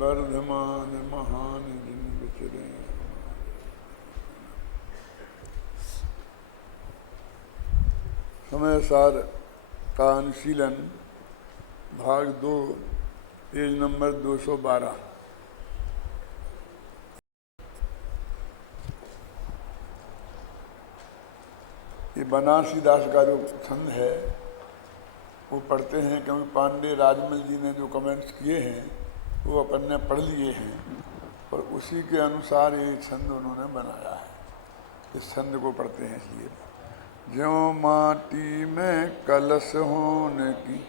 वर्धमान महान जिन विचरे। समय सार का अनुशीलन भाग 2 पेज नंबर 212। ये बनारसी दास का जो छंद है वो पढ़ते हैं, क्योंकि पांडे राजमल जी ने जो कमेंट्स किए हैं वो अपन ने पढ़ लिए हैं और उसी के अनुसार ये छंद उन्होंने बनाया है। इस छंद को पढ़ते हैं इसलिए। ज्यों माटी में कलश होने की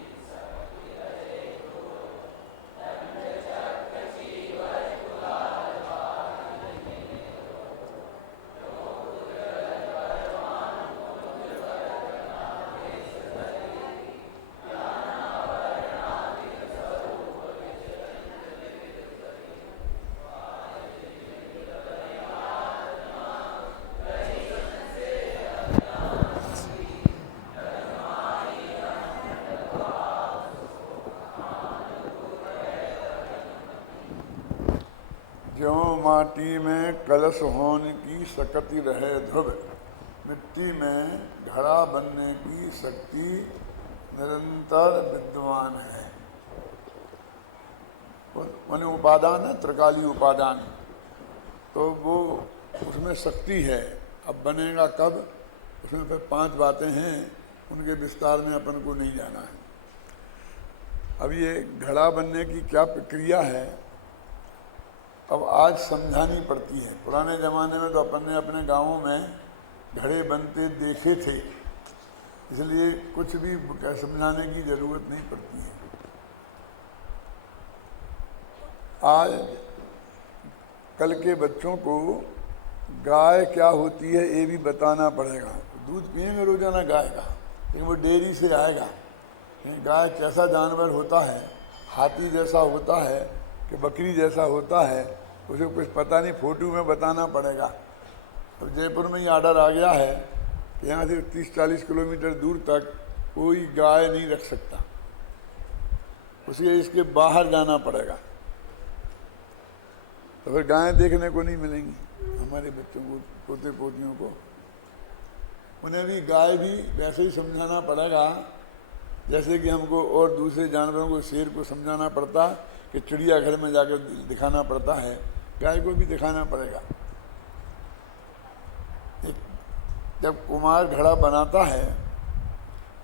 माटी में कलश होने की सकती रहे ध्रुव, मिट्टी में घड़ा बनने की शक्ति निरंतर विद्यमान है। माने उपादान है, त्रिकाली उपादान, तो वो उसमें शक्ति है। अब बनेगा कब, उसमें फिर 5 बातें हैं, उनके विस्तार में अपन को नहीं जाना है। अब ये घड़ा बनने की क्या प्रक्रिया है अब आज समझानी पड़ती है। पुराने ज़माने में तो अपन ने अपने गाँवों में घड़े बनते देखे थे, इसलिए कुछ भी समझाने की ज़रूरत नहीं पड़ती है। आज कल के बच्चों को गाय क्या होती है ये भी बताना पड़ेगा। दूध पिएंगे रोजाना गाय का, लेकिन वो डेयरी से आएगा। गाय कैसा जानवर होता है, हाथी जैसा होता है कि बकरी जैसा होता है, उसे कुछ पता नहीं, फोटो में बताना पड़ेगा। अब जयपुर में ही आर्डर आ गया है कि यहाँ से 30-40 किलोमीटर दूर तक कोई गाय नहीं रख सकता, उसे इसके बाहर जाना पड़ेगा। तो फिर गायें देखने को नहीं मिलेंगी हमारे बच्चों को, पोते पोतियों को। उन्हें भी गाय भी वैसे ही समझाना पड़ेगा जैसे कि हमको और दूसरे जानवरों को, शेर को समझाना पड़ता कि चिड़ियाघर में जाकर दिखाना पड़ता है, गाय को भी दिखाना पड़ेगा। जब कुमार घड़ा बनाता है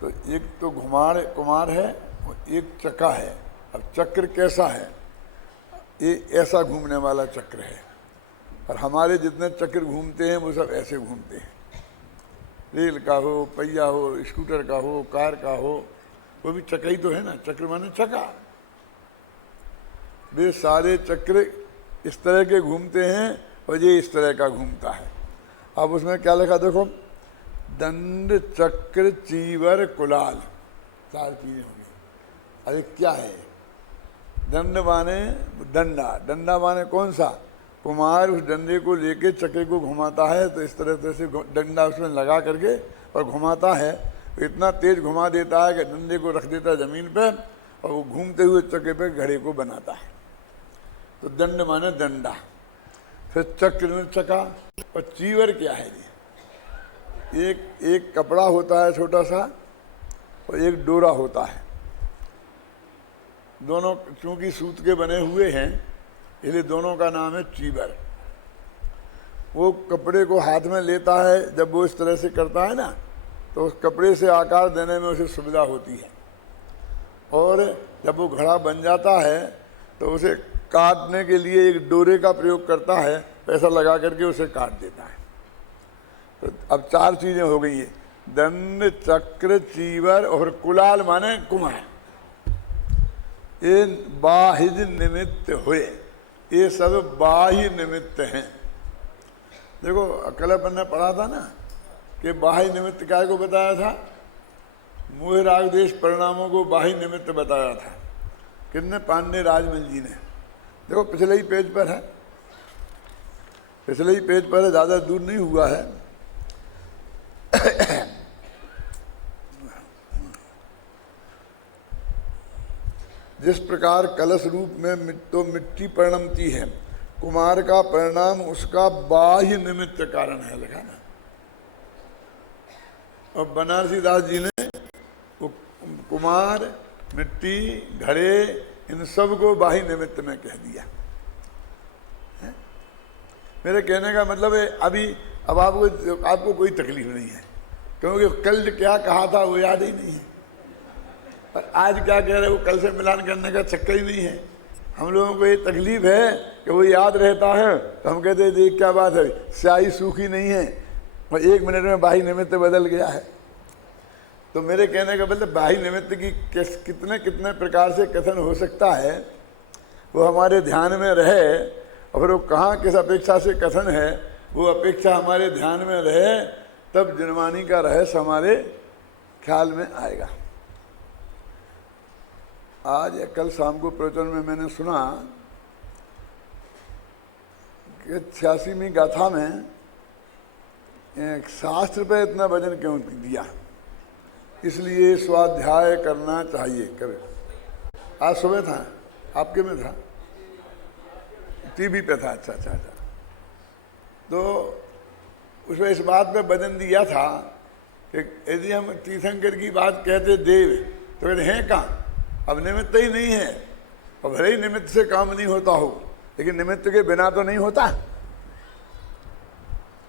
तो एक तो कुमार है और एक चक्का है। अब चक्र कैसा है, ये ऐसा घूमने वाला चक्र है, और हमारे जितने चक्र घूमते हैं वो सब ऐसे घूमते हैं। रेल का हो, पहिया हो, स्कूटर का हो, कार का हो, वो भी चक्का ही तो है ना। चक्र माने चक्का। वे सारे चक्र इस तरह के घूमते हैं और ये इस तरह का घूमता है। अब उसमें क्या लिखा देखो, दंड चक्र चीवर कुलाल, 4 चीजें होंगी। अरे क्या है, दंड माने डंडा, डंडा माने कौन सा, कुमार उस डंडे को लेके चक्के को घुमाता है, तो इस तरह से डंडा उसमें लगा करके और घुमाता है, तो इतना तेज घुमा देता है कि डंडे को रख देता है ज़मीन पे और वो घूमते हुए चक्के पे घड़े को बनाता है। तो दंड माने डंडा। फिर चक्र में चक्का। और चीवर क्या है ये, एक कपड़ा होता है छोटा सा और एक डोरा होता है, दोनों चूंकि सूत के बने हुए हैं इसलिए दोनों का नाम है चीवर। वो कपड़े को हाथ में लेता है, जब वो इस तरह से करता है ना, तो उस कपड़े से आकार देने में उसे सुविधा होती है, और जब वो घड़ा बन जाता है तो उसे काटने के लिए एक डोरे का प्रयोग करता है, पैसा लगा करके उसे काट देता है। तो अब 4 चीजें हो गई है, दंड चक्र चीवर और कुलाल माने कुमार। ये बाहिज निमित्त हुए, ये सब बाह्य निमित्त हैं। देखो कल अपन ने पढ़ा था ना कि बाह्य निमित्त काय को बताया था, मोह राग देश परिणामों को बाह्य निमित्त बताया था। कितने, पांडे राजमल जी ने। देखो पिछले ही पेज पर है, पिछले ही पेज पर है, ज़्यादा दूर नहीं हुआ है। जिस प्रकार कलश रूप में तो मिट्टी परिणमती है, कुमार का परिणाम उसका बाह्य निमित्त कारण है, लिखा ना। और बनारसी दास जी ने कुमार, मिट्टी, घड़े, इन सब को बाह्य निमित्त में कह दिया है? मेरे कहने का मतलब है अभी अब आपको कोई तकलीफ नहीं है, क्योंकि कल क्या कहा था वो याद ही नहीं है, और आज क्या कह रहे वो कल से मिलान करने का चक्कर ही नहीं है। हम लोगों को ये तकलीफ है कि वो याद रहता है तो हम कहते हैं देख क्या बात है, स्याही सूखी नहीं है और 1 मिनट में बाह्य निमित्त बदल गया है। तो मेरे कहने का मतलब बाह्य निमित्त की कितने कितने प्रकार से कथन हो सकता है, वो हमारे ध्यान में रहे, और वो कहाँ किस अपेक्षा से कथन है वो अपेक्षा हमारे ध्यान में रहे, तब जनवाणी का रहस्य हमारे ख्याल में आएगा। आज या कल शाम को प्रवचन में मैंने सुना कि 86वीं गाथा में एक शास्त्र पे इतना वजन क्यों दिया, इसलिए स्वाध्याय करना चाहिए। करे आज सुबह था, आपके में था, टीवी पे था। अच्छा अच्छा अच्छा। तो उसमें इस बात पे वजन दिया था कि यदि हम तीर्थंकर की बात कहते देव तो कहते हैं कहाँ, अब निमित्त ही नहीं है, और भले ही निमित्त से काम नहीं होता हो, लेकिन निमित्त के बिना तो नहीं होता,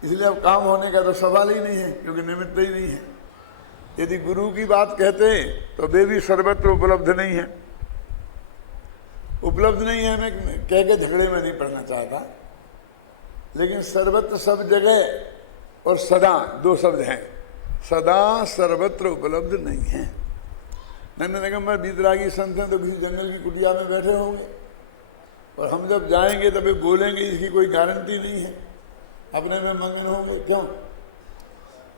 इसलिए अब काम होने का तो सवाल ही नहीं है, क्योंकि निमित्त ही नहीं है। यदि गुरु की बात कहते तो वे भी सर्वत्र उपलब्ध नहीं है। उपलब्ध नहीं है मैं कह के झगड़े में नहीं पड़ना चाहता, लेकिन सर्वत्र सब जगह और सदा 2 शब्द हैं, सदा सर्वत्र उपलब्ध नहीं है। नन्हे निगम्बर बीतरागी संत हैं तो किसी जंगल की कुटिया में बैठे होंगे, और हम जब जाएंगे तभी बोलेंगे, इसकी कोई गारंटी नहीं है, अपने में मगन होंगे। क्यों?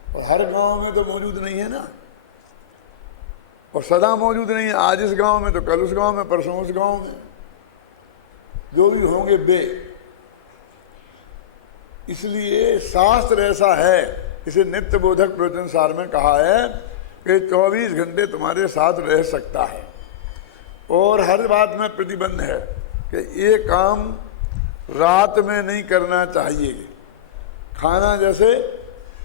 और हर गांव में तो मौजूद नहीं है ना, और सदा मौजूद नहीं है। आज इस गांव में तो कल उस गांव में, परसों उस गांव में, जो भी होंगे बे। इसलिए शास्त्र ऐसा है, इसे नित्य बोधक प्रवचन सार में कहा है कि 24 घंटे तुम्हारे साथ रह सकता है, और हर बात में प्रतिबंध है कि ये काम रात में नहीं करना चाहिए। खाना जैसे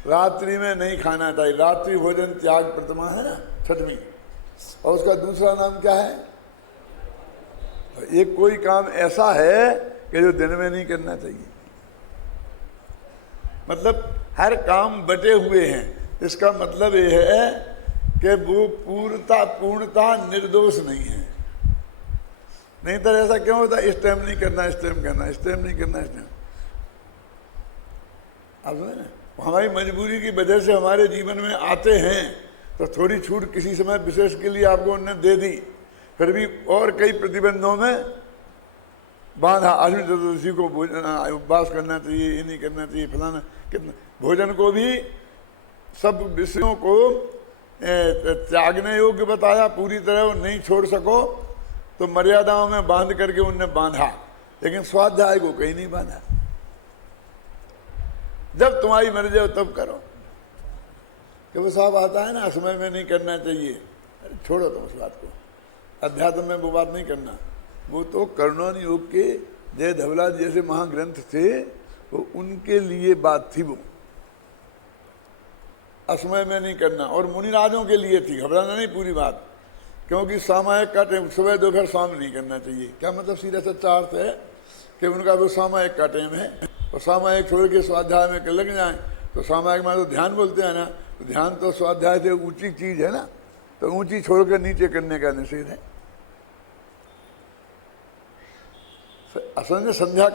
रात्रि में नहीं खाना चाहिए, रात्रि भोजन त्याग प्रतिमा है ना 6वीं, और उसका दूसरा नाम क्या है? एक कोई काम ऐसा है कि जो दिन में नहीं करना चाहिए। मतलब हर काम बटे हुए हैं, इसका मतलब ये है कि वो पूर्णता निर्दोष नहीं है। नहीं तो ऐसा क्यों होता, इस टाइम नहीं करना, इस टाइम करना, इस टाइम नहीं करना, इस टाइम। आप समझे ना, हमारी मजबूरी की वजह से हमारे जीवन में आते हैं, तो थोड़ी छूट किसी समय विशेष के लिए आपको उन्होंने दे दी, फिर भी और कई प्रतिबंधों में बांधा। अश्विनी चतुर्दशी को उपवास करना चाहिए, ये नहीं करना चाहिए, फलाना कितना। भोजन को भी सब विषयों को त्यागने योग्य बताया, पूरी तरह वो नहीं छोड़ सको तो मर्यादाओं में बांध करके उनने बांधा, लेकिन स्वाध्याय को कहीं नहीं बांधा। जब तुम्हारी मर्जी हो तब करो। कि वो साहब आता है ना, समय में नहीं करना चाहिए, अरे छोड़ो तुम उस बात को, अध्यात्म में वो बात नहीं करना। वो तो कर्णौन योग के जय धवला जैसे महाग्रंथ थे, वो उनके लिए बात थी। वो असमय में नहीं करना, और मुनिराजों के लिए थी, घबराना नहीं पूरी बात, क्योंकि सामायिक का टाइम सुबह दोपहर शाम नहीं करना चाहिए। क्या मतलब सीधा सच्चा अर्थ है कि उनका वो सामायिक का टाइम है, और सामायिक छोड़ के स्वाध्याय में लग जाए तो सामायिक में तो ध्यान बोलते हैं ना, तो ध्यान तो स्वाध्याय से ऊंची चीज है ना, तो ऊंची छोड़कर नीचे करने का निषेध है। असल में संध्या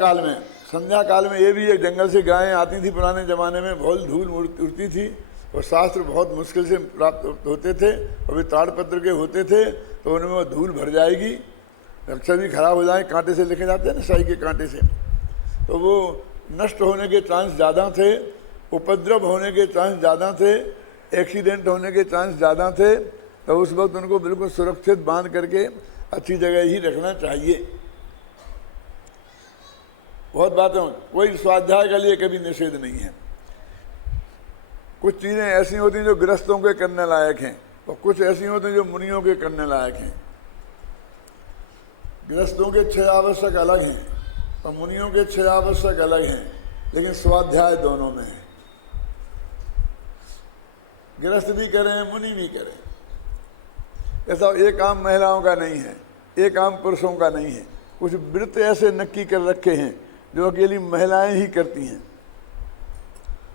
काल में ये भी एक जंगल से गायें आती थी पुराने जमाने में, बहुत धूल उड़ती थी, और शास्त्र बहुत मुश्किल से प्राप्त होते थे, और भी ताड़पत्र के होते थे, तो उनमें वो धूल भर जाएगी, अक्षर भी खराब हो जाए, कांटे से लिखे जाते हैं ना, स्याही के कांटे से, तो वो नष्ट होने के चांस ज़्यादा थे, उपद्रव होने के चांस ज़्यादा थे, एक्सीडेंट होने के चांस ज़्यादा थे। तो उस वक्त उनको बिल्कुल सुरक्षित बांध करके अच्छी जगह ही रखना चाहिए। बहुत बातें, कोई स्वाध्याय के लिए कभी निषेध नहीं है। कुछ चीज़ें ऐसी होती हैं जो गृहस्थों के करने लायक हैं, और कुछ ऐसी होती हैं जो मुनियों के करने लायक हैं। गृहस्थों के 6 आवश्यक अलग हैं और मुनियों के 6 आवश्यक अलग हैं, लेकिन स्वाध्याय दोनों में है। गृहस्थ भी करें, मुनि भी करें। ऐसा एक काम महिलाओं का नहीं है, एक काम पुरुषों का नहीं है। कुछ व्रत ऐसे नक्की कर रखे हैं जो अकेली महिलाएं ही करती हैं।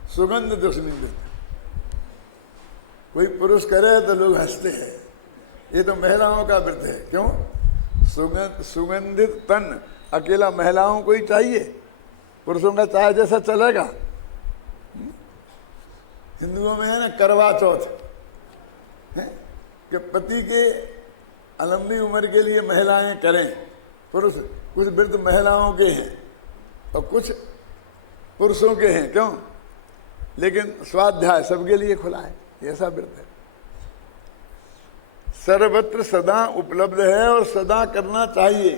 सुगंध दुष्णी व्रत, कोई पुरुष करे तो लोग हंसते हैं, ये तो महिलाओं का व्रत है। क्यों? सुगंधित तन अकेला महिलाओं को ही चाहिए, पुरुषों का चाहे जैसा चलेगा। हिंदुओं में है ना करवा चौथ है कि पति के लंबी उम्र के लिए महिलाएं करें, पुरुष। कुछ व्रत महिलाओं के हैं और कुछ पुरुषों के हैं। क्यों? लेकिन स्वाध्याय सबके लिए खुला है, ऐसा व्रत है। सर्वत्र सदा उपलब्ध है और सदा करना चाहिए।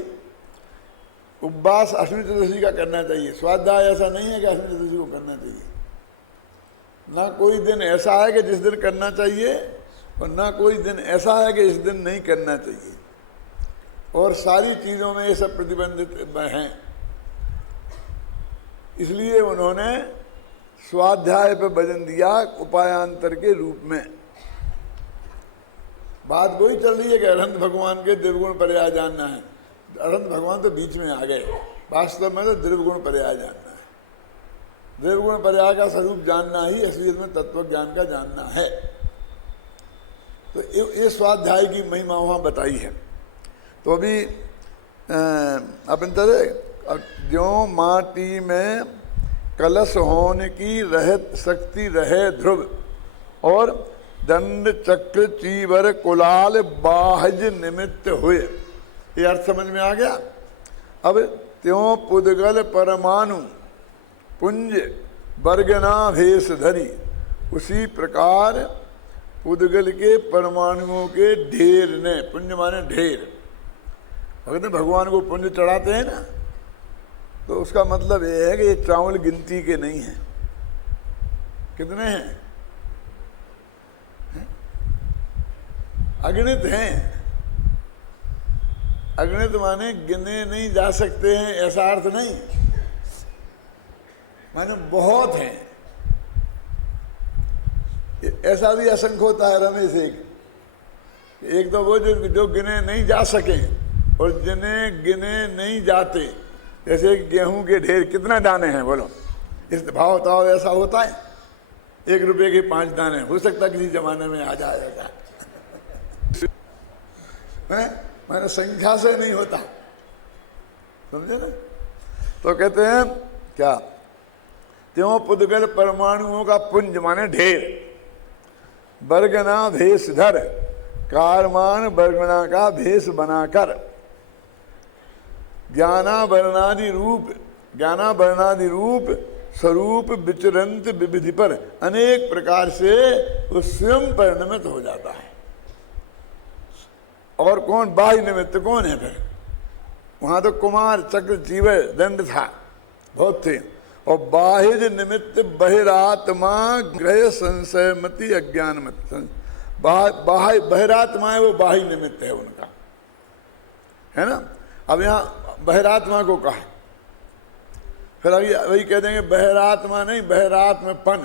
उपवास अष्टमी चतुर्दशी का करना चाहिए। स्वाध्याय ऐसा नहीं है कि अष्टमी चतुर्दशी को करना चाहिए। ना कोई दिन ऐसा है कि जिस दिन करना चाहिए और ना कोई दिन ऐसा है कि इस दिन नहीं करना चाहिए। और सारी चीज़ों में ये सब प्रतिबंधित हैं। इसलिए उन्होंने स्वाध्याय पर वजन दिया उपायांतर के रूप में। बात वही चल रही है कि अरहंत भगवान के द्रव्यगुण पर्याय जानना है। अरहंत भगवान तो बीच में आ गए, वास्तव में तो द्रव्यगुण पर्याय जानना है। द्रव्यगुण पर्याय का स्वरूप जानना ही असलियत में तत्व ज्ञान का जानना है। तो ये स्वाध्याय की महिमा वहाँ बताई है। तो अभी अपन तरह जो माटी में कलश होने की रहत शक्ति रहे ध्रुव और दंड चक्र चीवर कुलाल बाहज निमित्त हुए, ये अर्थ समझ में आ गया। अब त्यों पुद्गल परमाणु पुंज बर्गना भेष धरी, उसी प्रकार पुद्गल के परमाणुओं के ढेर ने, पुंज माने ढेर, भगवान को पुंज चढ़ाते हैं ना, तो उसका मतलब ये है कि ये चावल गिनती के नहीं हैं। कितने हैं? अगणित हैं। अगणित माने गिने नहीं जा सकते हैं, ऐसा अर्थ नहीं, माने बहुत हैं। ऐसा भी असंख्य होता है रमेश। एक तो वो जो गिने नहीं जा सके और जिन्हें गिने नहीं जाते। जैसे गेहूं के ढेर कितना दाने हैं बोलो, इस भाव ताव ऐसा होता है। 1 रुपये के 5 दाने, हो सकता किसी जमाने में आ जाएगा। मैंने संख्या से नहीं होता, समझे ना। तो कहते हैं क्या, त्यों पुद्गल परमाणुओं का पुंज माने ढेर, बरगना भेष धर, कारमान बरगना का भेष बनाकर, ज्ञानाभरणादि रूप स्वरूप विचरंत विविधि पर अनेक प्रकार से वो स्वयं परिणमित हो जाता है। और कौन? बाह्य निमित्त कौन है फिर? वहां तो कुमार चक्र जीव दंड था, बहुत थे। और बाह्य निमित्त बहिरात्मा ग्रह संशयमति अज्ञानमति। बहिरात्मा है वो बाह्य निमित्त है उनका, है ना। अब यहाँ बहिरात्मा को कहा, फिर अभी वही कह देंगे बहिरात्मा नहीं, बहिरात्मपन।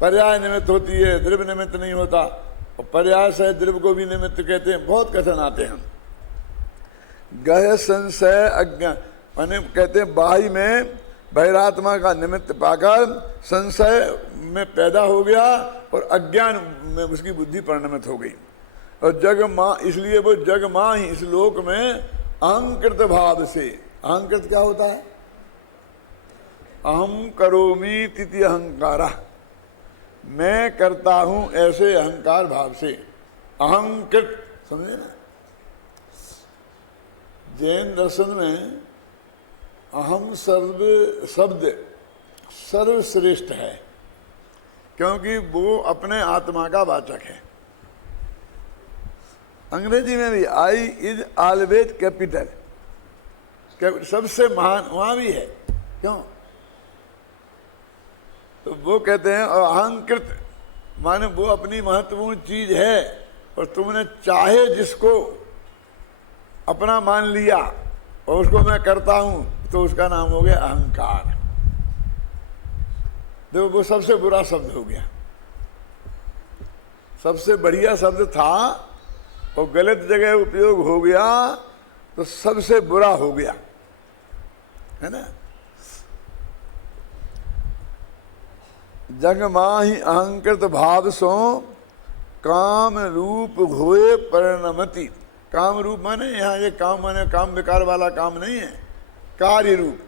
पर्याय निमित्त होती है, द्रव्य निमित्त नहीं होता। और पर्याय से द्रव्य को भी निमित्त कहते हैं, बहुत कथन आते हैं। गह संशय अज्ञान माने कहते हैं बाह्य में बहिरात्मा का निमित्त पाकर संशय में पैदा हो गया और अज्ञान में उसकी बुद्धि परिणमित हो गई। और जग माँ, इसलिए वो जग माँ ही इस लोक में अहंकृत भाव से, अहंकृत क्या होता है? अहम करोमि तिथि अहंकारा, मैं करता हूं ऐसे अहंकार भाव से, अहंकृत, समझे ना। जैन दर्शन में अहम शब्द सर्वश्रेष्ठ है, क्योंकि वो अपने आत्मा का वाचक है। अंग्रेजी में भी आई इज ऑलवेज कैपिटल, सबसे महान वहां भी है। क्यों? तो वो कहते हैं अहंकृत माने वो अपनी महत्वपूर्ण चीज है और तुमने चाहे जिसको अपना मान लिया और उसको मैं करता हूं, तो उसका नाम हो गया अहंकार। देखो वो सबसे बुरा शब्द हो गया। सबसे बढ़िया शब्द था और गलत जगह उपयोग हो गया तो सबसे बुरा हो गया, है ना। जग माहि अहंकृत भाव सो काम रूप होए परिणमति। काम रूप माने यहाँ ये काम माने काम विकार वाला काम नहीं है, कार्य रूप।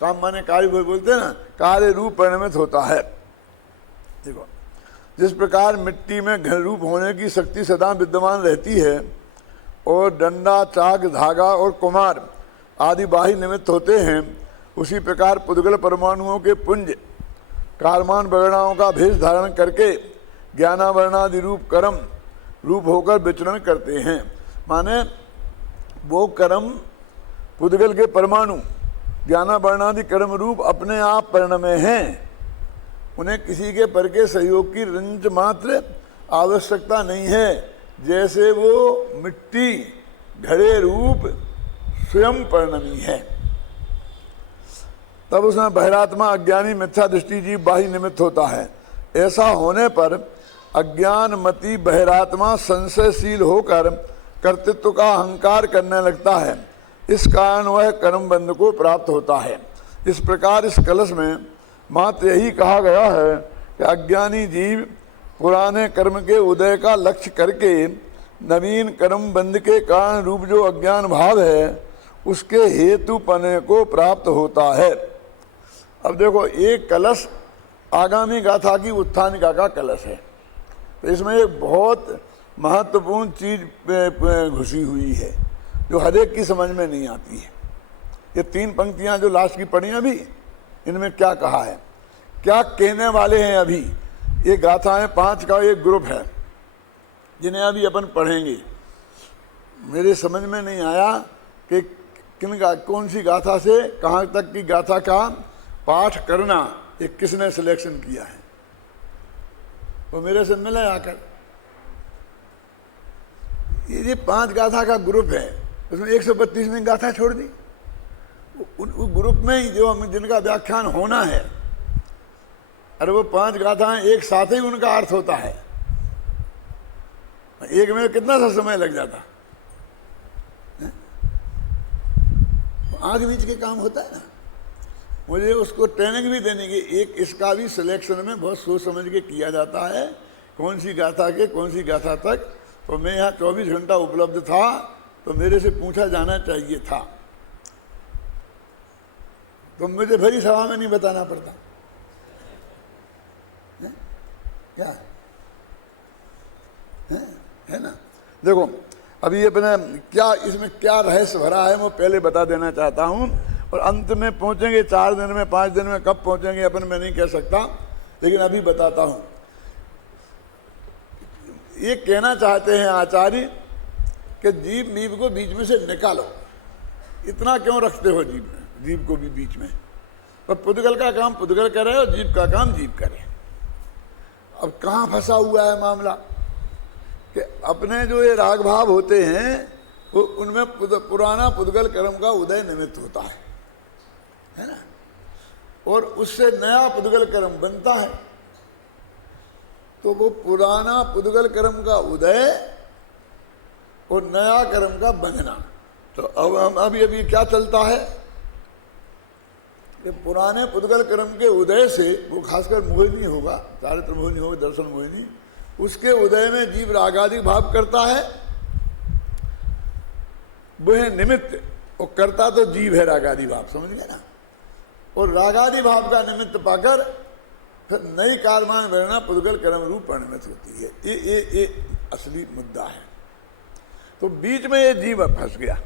काम माने कार्य बोलते हैं ना, कार्य रूप परिणमित होता है। देखो जिस प्रकार मिट्टी में घन रूप होने की शक्ति सदा विद्यमान रहती है और डंडा, चाक, धागा और कुमार आदि बाह्य निमित्त होते हैं, उसी प्रकार पुद्गल परमाणुओं के पुंज कारमान वर्णाओं का भेष धारण करके ज्ञानावरणादि रूप कर्म रूप होकर विचरण करते हैं। माने वो कर्म पुद्गल के परमाणु ज्ञानावरणादि कर्म रूप अपने आप परिणमे हैं। उन्हें किसी के पर के सहयोग की रंच मात्र आवश्यकता नहीं है। जैसे वो मिट्टी घड़े रूप स्वयं परिणमी है, तब उसमें बहिरात्मा अज्ञानी मिथ्या दृष्टि जीव बाह्य निमित्त होता है। ऐसा होने पर अज्ञानमती बहिरात्मा संशयशील होकर कर्तृत्व का अहंकार करने लगता है। इस कारण वह कर्म बंध को प्राप्त होता है। इस प्रकार इस कलश में मात्र यही कहा गया है कि अज्ञानी जीव पुराने कर्म के उदय का लक्ष्य करके नवीन कर्म बंध के कारण रूप जो अज्ञान भाव है उसके हेतुपने को प्राप्त होता है। अब देखो एक कलश आगामी गाथा की उत्थानिका का कलश है, तो इसमें एक बहुत महत्वपूर्ण चीज घुसी हुई है जो हर एक की समझ में नहीं आती है। ये 3 पंक्तियां जो लास्ट की पढ़ी अभी, इनमें क्या कहा है, क्या कहने वाले हैं। अभी ये गाथाएं 5 का एक ग्रुप है जिन्हें अभी अपन पढ़ेंगे। मेरे समझ में नहीं आया कि कौन सी गाथा से कहाँ तक की गाथा का पाठ करना ये किसने सिलेक्शन किया है। वो मेरे से मिले आकर। ये 5 गाथा का ग्रुप है, उसमें 132वीं गाथा छोड़ दी। उस ग्रुप में ही जो हम जिनका व्याख्यान होना है, अरे वो 5 गाथाएं एक साथ ही उनका अर्थ होता है। एक में कितना सा समय लग जाता, आगे बीच के काम होता है ना। मुझे उसको ट्रेनिंग भी देने की, एक इसका भी सिलेक्शन में बहुत सोच समझ के किया जाता है, कौन सी गाथा के कौन सी गाथा तक। तो मैं यहाँ 24 घंटा उपलब्ध था तो मेरे से पूछा जाना चाहिए था, तो मुझे भरी सभा में नहीं बताना पड़ता है? क्या है ना। देखो अभी अपने क्या इसमें क्या रहस्य भरा है वो पहले बता देना चाहता हूँ, और अंत में पहुँचेंगे 4 दिन में 5 दिन में, कब पहुँचेंगे अपन मैं नहीं कह सकता, लेकिन अभी बताता हूँ। ये कहना चाहते हैं आचार्य कि जीव मीव को बीच में से निकालो। इतना क्यों रखते हो जीव में, जीव को भी बीच में। और पुद्गल का काम पुद्गल करे और जीव का काम जीव करे। अब कहाँ फंसा हुआ है मामला कि अपने जो ये राग भाव होते हैं वो उनमें पुराना पुद्गल कर्म का उदय निमित्त होता है ना, और उससे नया पुद्गल कर्म बनता है। तो वो पुराना पुद्गल कर्म का उदय और नया कर्म का बंधना। तो अब हम अभी क्या चलता है कि पुराने पुद्गल कर्म के उदय से, वो खासकर मोहिनी होगा, चारित्र मोहिनी होगा, दर्शन मोहिनी, उसके उदय में जीव रागादि भाव करता है। वह निमित्त, और करता तो जीव है रागादि भाव, समझ गए ना। और रागादि भाव का निमित्त पाकर फिर नई कारमान वर्णा पुद्गल कर्म रूप परिणमित होती है। ये असली मुद्दा है। तो बीच में ये जीव फंस गया।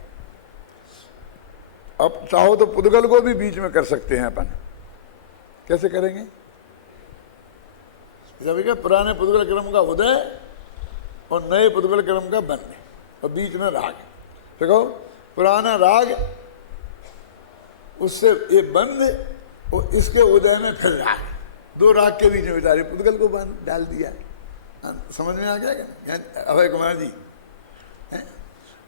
अब चाहो तो पुद्गल को भी बीच में कर सकते हैं अपन। कैसे करेंगे? जब क्या पुराने पुद्गल कर्म का उदय और नए पुद्गल कर्म का बनने, और बीच में राग। देखो पुराना राग, उससे ये बंद और इसके उदय में फिर राग, 2 राग के बीच में बेचारे पुद्गल को बंद डाल दिया। समझ में आ गया क्या अभय कुमार जी?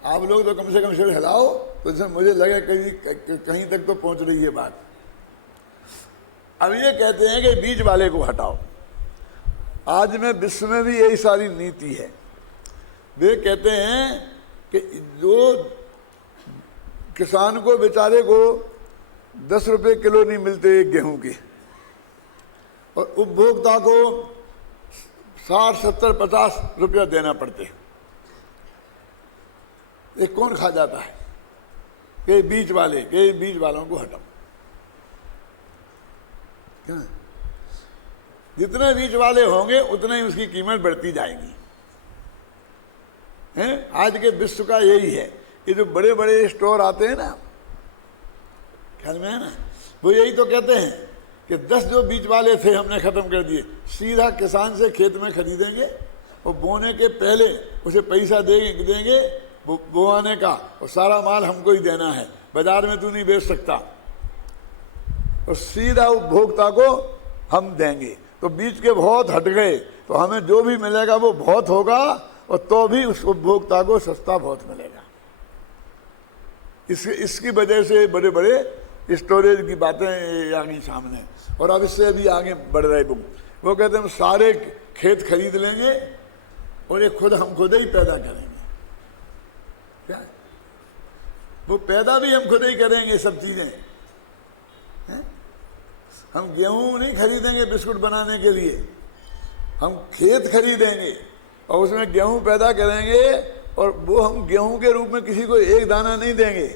आप लोग तो कम से कम सिर हिलाओ तो इसमें मुझे लगे कहीं तक तो पहुंच रही है बात। अब ये कहते हैं कि बीज वाले को हटाओ। आज में विश्व में भी यही सारी नीति है। वे कहते हैं कि जो किसान को बेचारे को 10 रुपये किलो नहीं मिलते गेहूं के, और उपभोक्ता को 60, 70, 50 रुपया देना पड़ते, ये कौन खा जाता है? कि बीज वालों को हटाओ। क्या? जितने बीज वाले होंगे उतने ही उसकी कीमत बढ़ती जाएगी। हैं? आज के विश्व का यही है। ये जो बड़े बड़े स्टोर आते हैं ना, ख्याल में है ना, वो यही तो कहते हैं कि 10 जो बीज वाले थे हमने खत्म कर दिए, सीधा किसान से खेत में खरीदेंगे और बोने के पहले उसे पैसा देंगे बोआने का, और सारा माल हमको ही देना है, बाजार में तू नहीं बेच सकता, और सीधा उपभोक्ता को हम देंगे। तो बीज के बहुत हट गए तो हमें जो भी मिलेगा वो बहुत होगा, और तो भी उस उपभोक्ता को सस्ता बहुत मिलेगा। इसकी वजह से बड़े बड़े स्टोरेज की बातें आ गई सामने, और अब इससे भी आगे बढ़ रहे वो कहते हैं हम सारे खेत खरीद लेंगे और ये हम खुद ही पैदा करेंगे। क्या? वो पैदा भी हम खुद ही करेंगे सब चीजें। हम गेहूं नहीं खरीदेंगे बिस्कुट बनाने के लिए, हम खेत खरीदेंगे और उसमें गेहूं पैदा करेंगे, और वो हम गेहूं के रूप में किसी को एक दाना नहीं देंगे।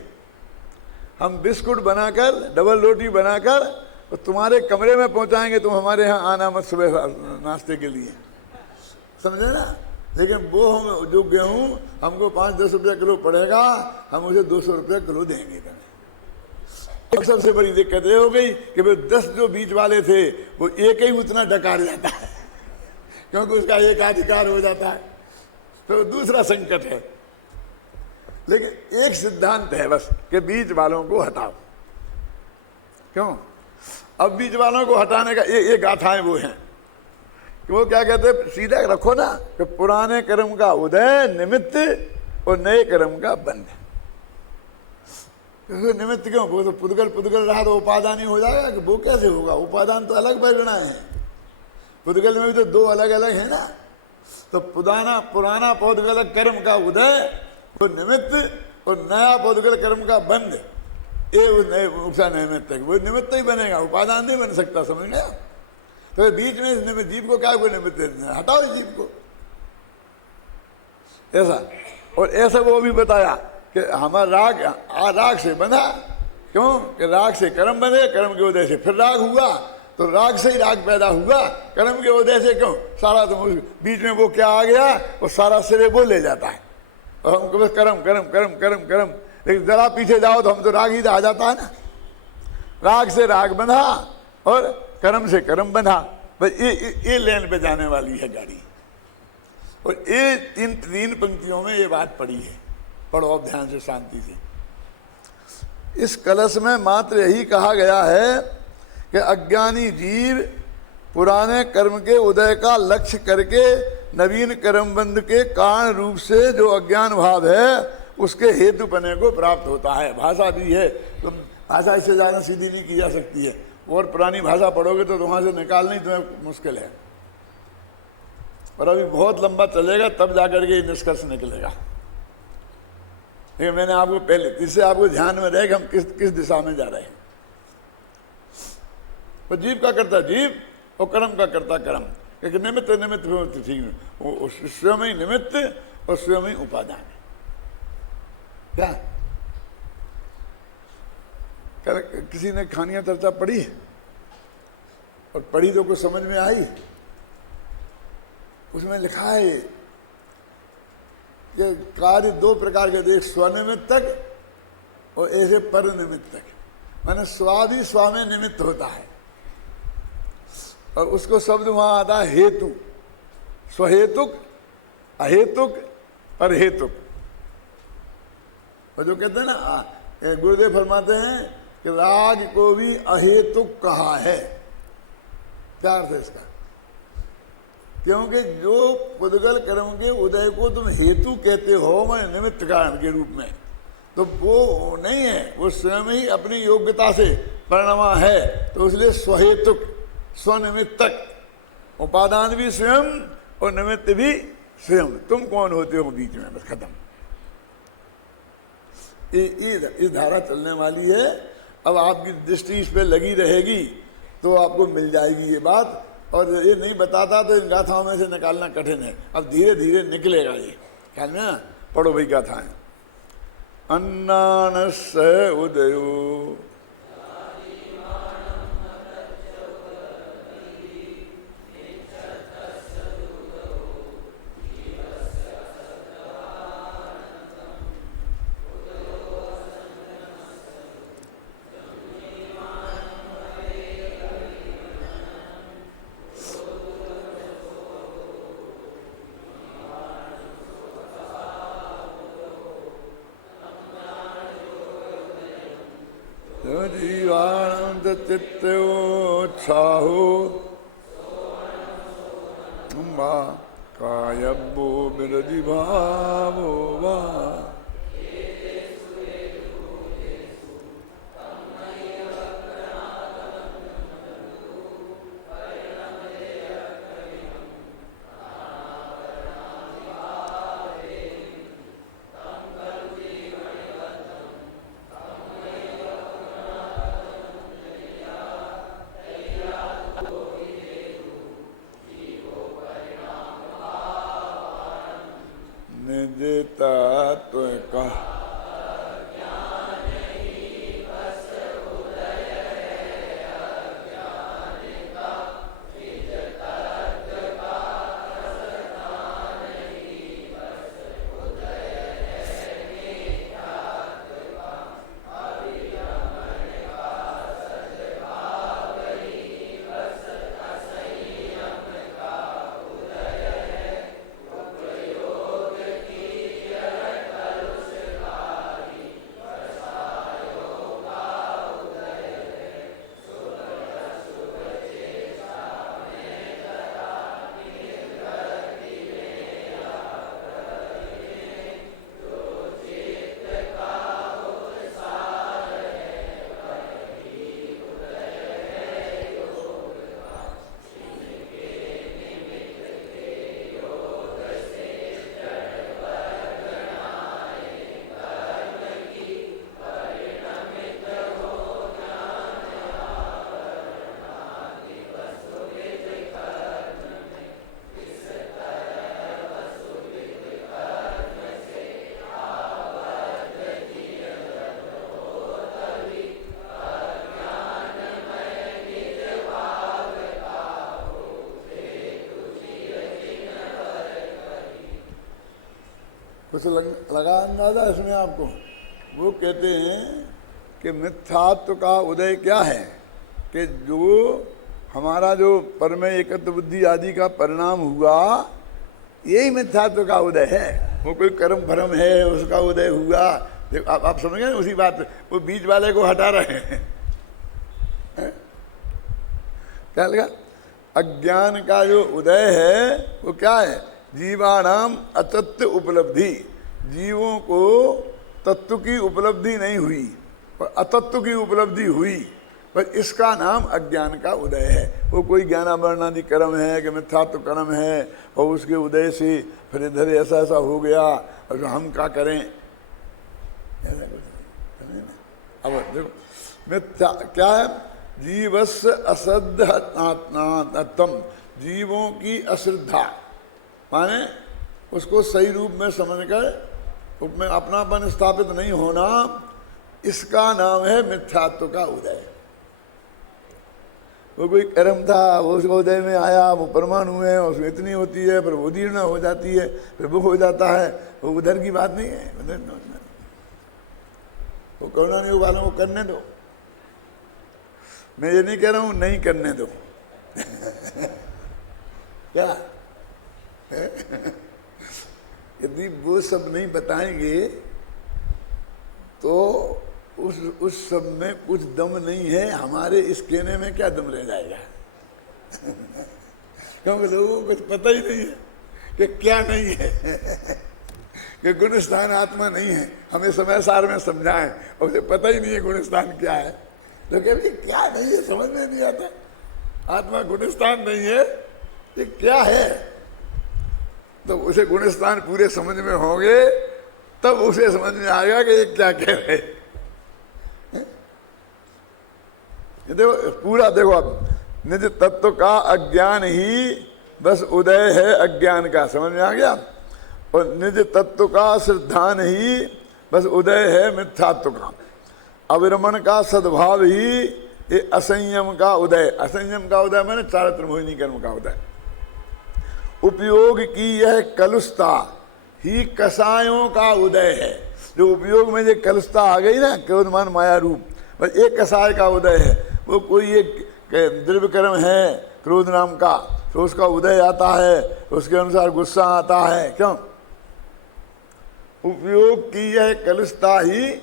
हम बिस्कुट बनाकर, डबल रोटी बनाकर तो तुम्हारे कमरे में पहुंचाएंगे, तुम हमारे यहाँ आना मत सुबह नाश्ते के लिए, समझे ना। लेकिन वो हम जो गेहूं हमको 5-10 रुपया किलो पड़ेगा, हम उसे 200 रुपया किलो देंगे। सबसे बड़ी दिक्कत ये हो गई कि वे 10 जो बीज वाले थे वो एक ही उतना डकार जाता है, क्योंकि उसका एक अधिकार हो जाता है। तो दूसरा संकट है। लेकिन एक सिद्धांत है बस कि बीज वालों को हटाओ। क्यों? अब बीज वालों को हटाने का ये गाथाएं वो हैं कि वो क्या कहते हैं, सीधा रखो ना कि पुराने कर्म का उदय निमित्त और नए कर्म का बंध। निमित्त क्यों? वो तो पुद्गल रहा तो उपादान ही हो जाएगा कि वो कैसे होगा? उपादान तो अलग परिगणा है, पुद्गल में भी तो 2 अलग अलग है ना। तो पुराना पौधगल कर्म का उदय वो निमित्त, और नया पौधगल कर्म का बंध ये उसका निमित्त है। वो निमित्त ही बनेगा, उपादान नहीं बन सकता, समझ गया। तो बीच में इस जीव को क्या कोई निमित्त हटाओ इस जीव को, ऐसा। और ऐसा वो भी बताया कि हमारा राग से बंधा। क्यों? कि राग से कर्म बने, कर्म के उदय से फिर राग हुआ, तो राग से ही राग पैदा हुआ, कर्म के उदय से क्यों? सारा तो बीच में वो क्या आ गया, वो सारा सिरे वो ले जाता है, और हमको बस कर्म कर्म कर्म कर्म कर्म। लेकिन जरा पीछे जाओ तो हम तो राग ही आ जाता है ना। राग से राग बंधा और कर्म से कर्म बंधा, बस ये लेन पे जाने वाली है गाड़ी। और ये तीन पंक्तियों में ये बात पड़ी है, पढ़ो अब ध्यान से, शांति से। इस कलश में मात्र यही कहा गया है कि अज्ञानी जीव पुराने कर्म के उदय का लक्ष्य करके नवीन कर्मबंध के कारण रूप से जो अज्ञान भाव है उसके हेतु बने को प्राप्त होता है। भाषा भी है, तो भाषा इससे ज़्यादा सीधी नहीं की जा सकती है। और पुरानी भाषा पढ़ोगे तो वहाँ से निकालना ही तुम्हें मुश्किल है, और अभी बहुत लंबा चलेगा तब जाकर के निष्कर्ष निकलेगा। लेकिन मैंने आपको पहले इससे आपको ध्यान में रहे कि हम किस दिशा में जा रहे हैं। तो जीव का करता जीव और कर्म का करता कर्म, क्योंकि निमित्त ठीक वो स्वयं ही निमित्त और स्वयं ही उपादान है। क्या किसी ने कहानियां चर्चा पढ़ी और पढ़ी तो कुछ समझ में आई? उसमें लिखा है कि कार्य 2 प्रकार के, एक स्वनिमित्तक और ऐसे पर निमित्तक। माने स्वा भी स्वा में निमित्त होता है, और उसको शब्द वहां आता है हेतु, स्वहेतुक, अहेतुक, परहेतुक। और जो कहते हैं ना, गुरुदेव फरमाते हैं कि राग को भी अहेतुक कहा है। क्या अर्थ है इसका? क्योंकि जो पुद्गल कर्म के उदय को तुम हेतु कहते हो, मैं निमित्त कारण के रूप में, तो वो नहीं है, वो स्वयं ही अपनी योग्यता से परिणमा है। तो इसलिए स्वहेतुक, स्वनिमित्तक, उपादान भी स्वयं और निमित्त भी स्वयं। तुम कौन होते हो बीच में, बस खत्म। ये धारा चलने वाली है। अब आपकी दृष्टि इस पे लगी रहेगी तो आपको मिल जाएगी ये बात। और ये नहीं बताता तो इन गाथाओं में से निकालना कठिन है। अब धीरे धीरे निकलेगा ये, ख्याल में ना। पढ़ो भाई गाथाएं। अन्नानस्य उदयो जीवानंद चित्तोत्साहो कायब्बो विरधि भावो वा। कुछ लगा अंदाजा इसमें आपको? वो कहते हैं कि मिथ्यात्व का उदय क्या है कि जो हमारा जो परमय एकत्व बुद्धि आदि का परिणाम हुआ, यही मिथ्यात्व का उदय है। वो कोई कर्म भरम है उसका उदय हुआ। देखो आप समझ गए उसी बात। वो बीच वाले को हटा रहे हैं। क्या लगा? अज्ञान का जो उदय है वो क्या है? जीवानाम अतत्व उपलब्धि। जीवों को तत्व की उपलब्धि नहीं हुई पर अतत्व की उपलब्धि हुई, पर इसका नाम अज्ञान का उदय है। वो कोई ज्ञानावरणादि कर्म है कि मिथ्यात्व कर्म है और उसके उदय से फिर इधर ऐसा ऐसा हो गया और हम क्या करें, ऐसा कुछ नहीं। अब देखो मिथ्या क्या है? जीवस्य अश्रद्धात्म, जीवों की अश्रद्धा माने उसको सही रूप में समझकर उसमें अपनापन स्थापित नहीं होना, इसका नाम है मिथ्यात्व का उदय। वो कोई कर्म था, वो उसका उदय में आया, वो परमाणु है, उसमें इतनी होती है, फिर वो दीर्ण हो जाती है, फिर वो हो जाता है। वो उधर की बात नहीं है। वो करुणा नहीं वालों को करने दो। मैं ये नहीं कह रहा हूँ नहीं करने दो। क्या यदि वो सब नहीं बताएंगे तो उस सब में कुछ दम नहीं है। हमारे इस कहने में क्या दम रह जाएगा? क्योंकि लोगों को कुछ पता ही नहीं है कि क्या नहीं है कि गुण स्थान आत्मा नहीं है। हमें समय सार में समझाएं और उसे पता ही नहीं है गुण स्थान क्या है, तो कहते क्या नहीं है, समझ में नहीं आता। आत्मा गुण स्थान नहीं है, ये क्या है? तो उसे गुण स्थान पूरे समझ में होंगे तब उसे समझ में आएगा कि ये क्या कह रहे। देखो पूरा देखो, अब निज तत्व का अज्ञान ही बस उदय है अज्ञान का, समझ में आ गया। और निज तत्व का श्रद्धान ही बस उदय है मिथ्यात्व का। अविरमण का सद्भाव ही ये असंयम का उदय। असंयम का उदय मैंने चारित्र मोहिनी कर्म का उदय। उपयोग की यह कलुषता ही कसायों का उदय है। जो उपयोग में ये कलुषता आ गई ना, क्रोधमान माया रूप, बस एक कसाय का उदय है। वो कोई एक द्रव्य कर्म है क्रोध नाम का, तो उसका उदय आता है, उसके अनुसार गुस्सा आता है। क्यों? उपयोग की यह कलुषता ही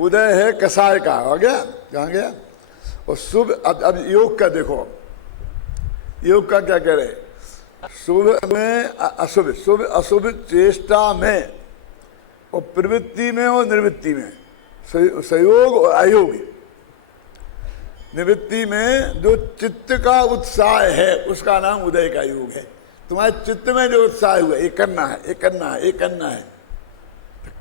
उदय है कसाय का। हो गया? कहाँ गया? और शुभ, अब योग का देखो, योग का क्या कह रहे? शुभ में अशुभ, शुभ अशुभ चेष्टा में और प्रवृत्ति में और निवृत्ति में, संयोग और अयोग। निवृत्ति में जो चित्त का उत्साह है उसका नाम उदय का योग है। तुम्हारे चित्त में जो उत्साह हुआ, ये करना है, ये करना है, ये करना है,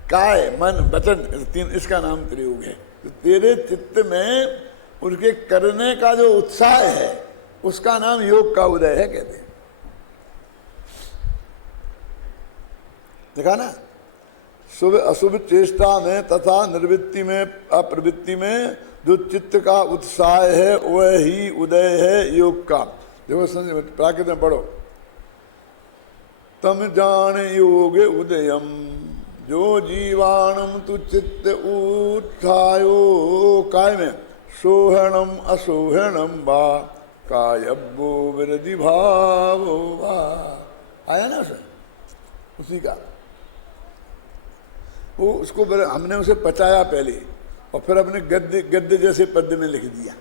काय मन वचन तीन, इसका नाम त्रियोग है। तो तेरे चित्त में उनके करने का जो उत्साह है उसका नाम योग का उदय है, कहते हैं। देखा ना? शुभ अशुभ चेष्टा में तथा निर्वृत्ति में अप्रवृत्ति में जो चित्त का उत्साह है वह ही उदय है योग का। देखो प्राकृत में पढ़ो, तम जान योग उदयम जो जीवाणम तु चित्त उत्थायो काय में सोहणम असोहणम बा कायब्बो विरधि भावो बा। आया ना उसी का। वो उसको हमने उसे पचाया पहले और फिर अपने गद्य गद्य जैसे पद्य में लिख दिया।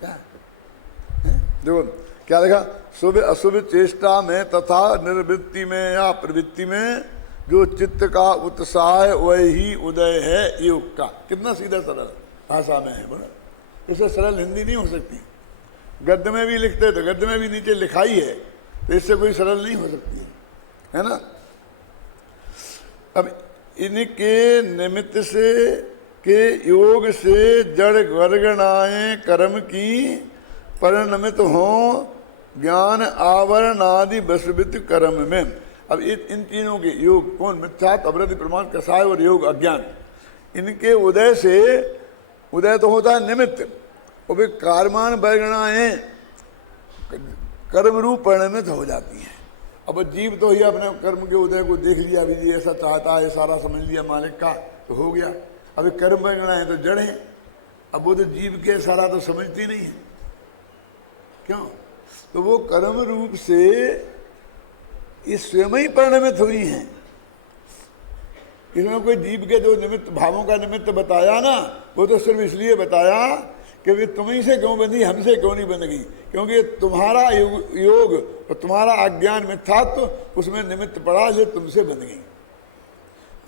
क्या देखो क्या लिखा? शुभ अशुभ चेष्टा में तथा निर्वृत्ति में या प्रवृत्ति में जो चित्त का उत्साह वही उदय है योग का। कितना सीधा सरल भाषा में है, बोला। इससे सरल हिंदी नहीं हो सकती। गद्य में भी लिखते तो गद्य में भी नीचे लिखाई है, तो इससे कोई सरल नहीं हो सकती है ना। अब इनके निमित्त से के योग से जड़ वर्गणाएं कर्म की परिणमित हों ज्ञान आवरण आदि वसुवित कर्म में। अब इन तीनों के योग कौन? मिथ्यात्व, अवृत्ति, प्रमाण, कसाय और योग अज्ञान। इनके उदय से, उदय तो होता है निमित्त, और वे कार्मान वर्गणाएं कर्म रूप परिणमित हो जाती हैं। अब जीव तो ही अपने कर्म के उदय को देख लिया, अभी ये ऐसा चाहता है, सारा समझ लिया मालिक का, तो हो गया। अब कर्म वर्गणा है तो जड़ है। अब वो तो जीव के सारा तो समझती नहीं है। क्यों? तो वो कर्म रूप से ये स्वयं ही परिणमित हुई हैं। इसमें कोई जीव के जो निमित्त भावों का निमित्त बताया ना, वो तो सिर्फ इसलिए बताया कि वे तुम्हीं से क्यों बंधी, हमसे क्यों नहीं बन गई? क्योंकि तुम्हारा योग और तुम्हारा अज्ञान मिथ्यात्व उसमें निमित्त पड़ा, जो तुमसे बन गई।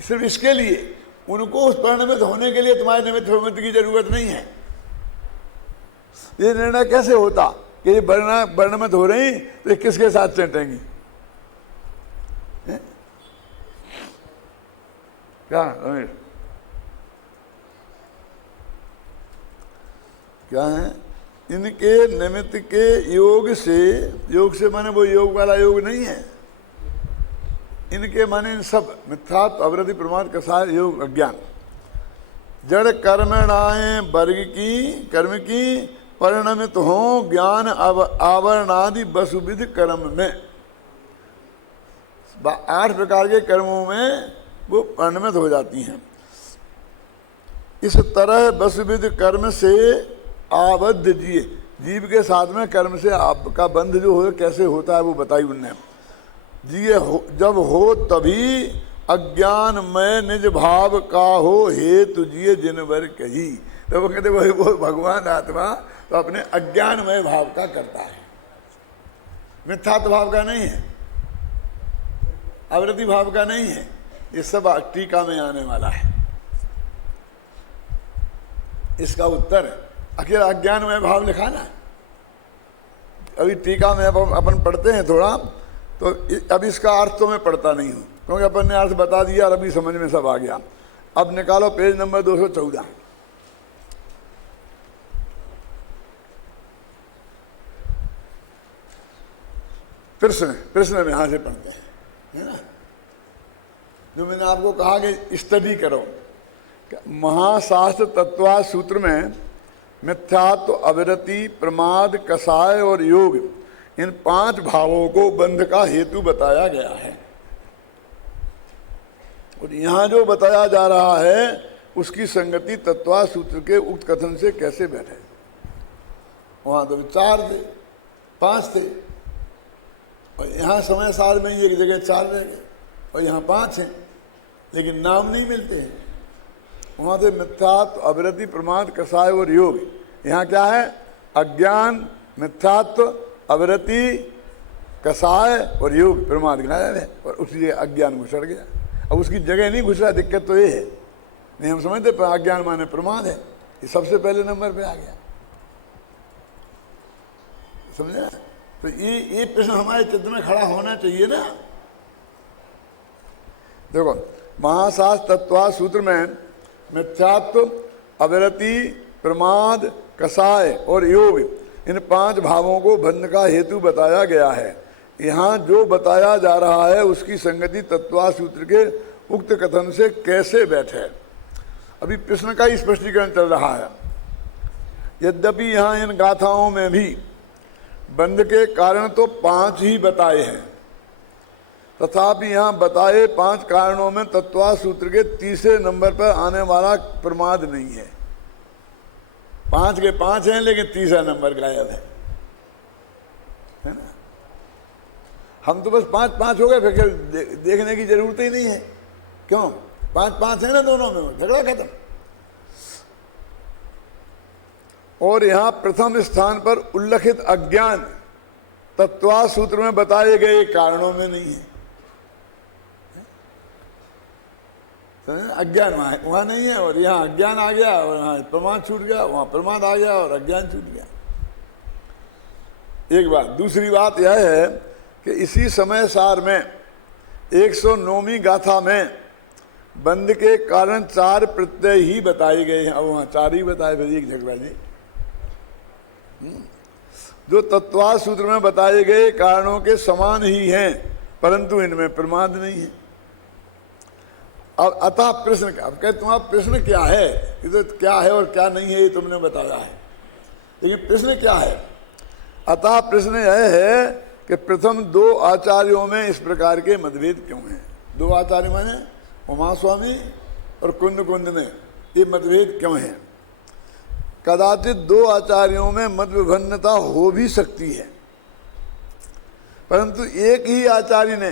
सिर्फ इसके लिए, उनको उस परिणमित होने के लिए तुम्हारे निमित्त की जरूरत नहीं है। ये निर्णय कैसे होता कि ये परिणमित हो रही तो ये किसके साथ चटेंगी? क्या रमेश? क्या है? इनके निमित्त के योग से माने वो योग वाला योग नहीं है। इनके माने इन सब मिथ्यात्व, अवृत्ति, प्रमाद, कसाय, योग, अज्ञान, जड़ कर्मणाएं वर्ग की कर्म की परिणमित हो ज्ञान आवरणादि वसुविध कर्म में। 8 प्रकार के कर्मों में वो परिणमित हो जाती हैं। इस तरह वसुविध कर्म से आबद्ध जीव के साथ में कर्म से आपका बंध जो हो कैसे होता है वो बताई उनने। जिये जब हो तभी अज्ञानमय निज भाव का हो हेतु जिये जिनवर कही। तो वो कहते वो भगवान आत्मा तो अपने अज्ञानमय भाव का करता है। मिथ्यात्व भाव का नहीं है, आवृत्ति भाव का नहीं है। ये सब टीका में आने वाला है। इसका उत्तर आखिर अज्ञान में भाव लिखा ना, अभी टीका में अपन पढ़ते हैं थोड़ा, तो अब इसका अर्थ तो मैं पढ़ता नहीं हूँ, क्योंकि अपन ने अर्थ बता दिया और अभी समझ में सब आ गया। अब निकालो पेज नंबर 214। प्रश्न में यहां से पढ़ते हैं, है ना, जो मैंने आपको कहा कि स्टडी करो। महाशास्त्र तत्वा सूत्र में मिथ्यात्व, अविरति, प्रमाद, कसाय और योग, इन 5 भावों को बंध का हेतु बताया गया है। और यहां जो बताया जा रहा है उसकी संगति तत्वा सूत्र के उक्त कथन से कैसे बैठे। वहां तो 4 थे, 5 थे, और यहाँ समय सार में ही एक जगह 4 रह गए और यहाँ 5 हैं, लेकिन नाम नहीं मिलते हैं। वहाँ से मिथ्यात्व, अविरति, प्रमाद, कसाय और योग। यहाँ क्या है? अज्ञान, मिथ्यात्व, अविरति, कसाय और योग, प्रमाद गिनाया है, और उसलिए अज्ञान घुसड़ गया। अब उसकी जगह नहीं घुस रहा, दिक्कत तो ये है। नहीं, हम समझते अज्ञान माने प्रमाद है, ये सबसे पहले नंबर पे आ गया, समझे? तो ये प्रश्न हमारे चित्त में खड़ा होना चाहिए ना। देखो, महाशास्त्र तत्वा सूत्र में मिथ्यात्व, अविरति, प्रमाद, कसाय और योग, इन 5 भावों को बंध का हेतु बताया गया है। यहाँ जो बताया जा रहा है उसकी संगति तत्वा सूत्र के उक्त कथन से कैसे बैठे। अभी प्रश्न का ही स्पष्टीकरण चल रहा है। यद्यपि यहाँ इन गाथाओं में भी बंध के कारण तो 5 ही बताए हैं, तथापि यहाँ बताए 5 कारणों में तत्वा सूत्र के तीसरे नंबर पर आने वाला प्रमाद नहीं है। 5 के 5 हैं, लेकिन तीसरा नंबर गायब है ना। हम तो बस 5-5 हो गए, फिर देखने की जरूरत ही नहीं है। क्यों? 5-5 है ना दोनों में, झगड़ा खत्म। और यहाँ प्रथम स्थान पर उल्लेखित अज्ञान तत्वा सूत्र में बताए गए कारणों में नहीं है। अज्ञान वहां नहीं है, और यहाँ अज्ञान आ गया, और यहाँ प्रमाद छूट गया, वहां प्रमाद आ गया और अज्ञान छूट गया। एक बात। दूसरी बात यह है कि इसी समय सार में 109वीं गाथा में बंध के कारण 4 प्रत्यय ही बताए गए हैं। अब वहां 4 ही बताए, फिर एक झगड़ा जी। जो तत्वा सूत्र में बताए गए कारणों के समान ही हैं, परंतु इनमें प्रमाद नहीं है। अब अतः प्रश्न क्या? अब कहे तुम्हारा प्रश्न क्या है? ये तो क्या है और क्या नहीं है ये तुमने बताया है, लेकिन प्रश्न क्या है? अतः प्रश्न यह है कि प्रथम 2 आचार्यों में इस प्रकार के मतभेद क्यों हैं? 2 आचार्य माने उमा स्वामी और कुंद में ये मतभेद क्यों है? कदाचित 2 आचार्यों में मत विभिन्नता हो भी सकती है, परंतु एक ही आचार्य ने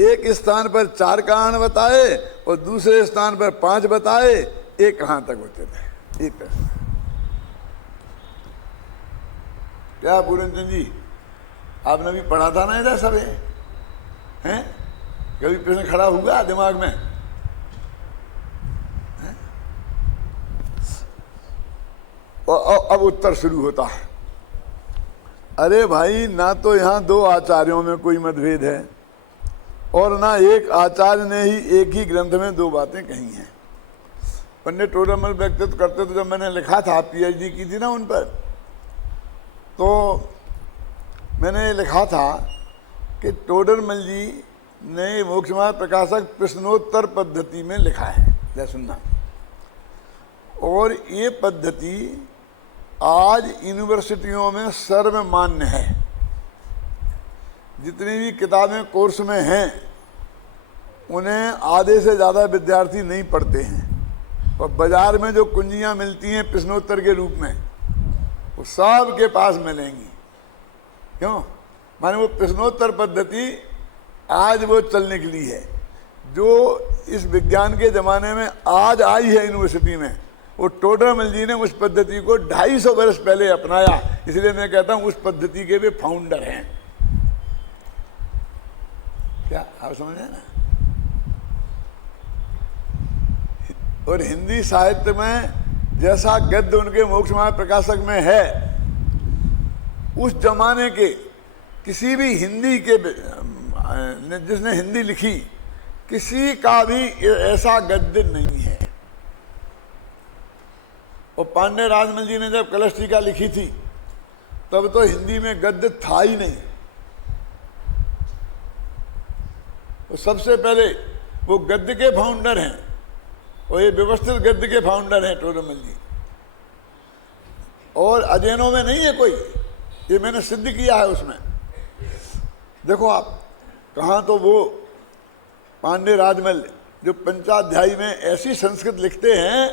एक स्थान पर 4 कारण बताए और दूसरे स्थान पर 5 बताए। एक कहां तक होते थे? एक प्रश्न। क्या पूरनचंद जी, आपने भी पढ़ा था ना इधर सब हैं? कभी प्रश्न खड़ा हुआ दिमाग में? और अब उत्तर शुरू होता है। अरे भाई, ना तो यहाँ 2 आचार्यों में कोई मतभेद है, और ना एक आचार्य ने ही एक ही ग्रंथ में 2 बातें कही हैं। पंडित टोडरमल व्यक्तित्व करते तो जब मैंने लिखा था, पीएचडी की थी ना उन पर, तो मैंने लिखा था कि टोडरमल जी ने मोक्ष मार्ग प्रकाशक प्रश्नोत्तर पद्धति में लिखा है। ले सुनना। और ये पद्धति आज यूनिवर्सिटियों में सर्वमान्य है। जितनी भी किताबें कोर्स में हैं, उन्हें आधे से ज़्यादा विद्यार्थी नहीं पढ़ते हैं, और बाजार में जो कुंजियाँ मिलती हैं प्रश्नोत्तर के रूप में, वो सब के पास मिलेंगी। क्यों? माने वो प्रश्नोत्तर पद्धति आज वो चल निकली है, जो इस विज्ञान के ज़माने में आज आई है यूनिवर्सिटी में। वो टोडरमल जी ने उस पद्धति को 250 वर्ष पहले अपनाया, इसलिए मैं कहता हूँ उस पद्धति के वे फाउंडर हैं। क्या आप समझ रहे हैं ना? और हिंदी साहित्य में जैसा गद्य उनके मोक्ष मार्ग प्रकाशक में है, उस जमाने के किसी भी हिंदी के जिसने हिंदी लिखी, किसी का भी ऐसा गद्य नहीं है। और पांडे राजमल जी ने जब कलश टीका लिखी थी, तब तो हिंदी में गद्य था ही नहीं। तो सबसे पहले वो गद्य के फाउंडर हैं, और ये व्यवस्थित गद्य के फाउंडर हैं टोडरमल जी। और अध्ययनों में नहीं है कोई, ये मैंने सिद्ध किया है उसमें। देखो आप, कहाँ तो वो पांडे राजमल जो पंचाध्यायी में ऐसी संस्कृत लिखते हैं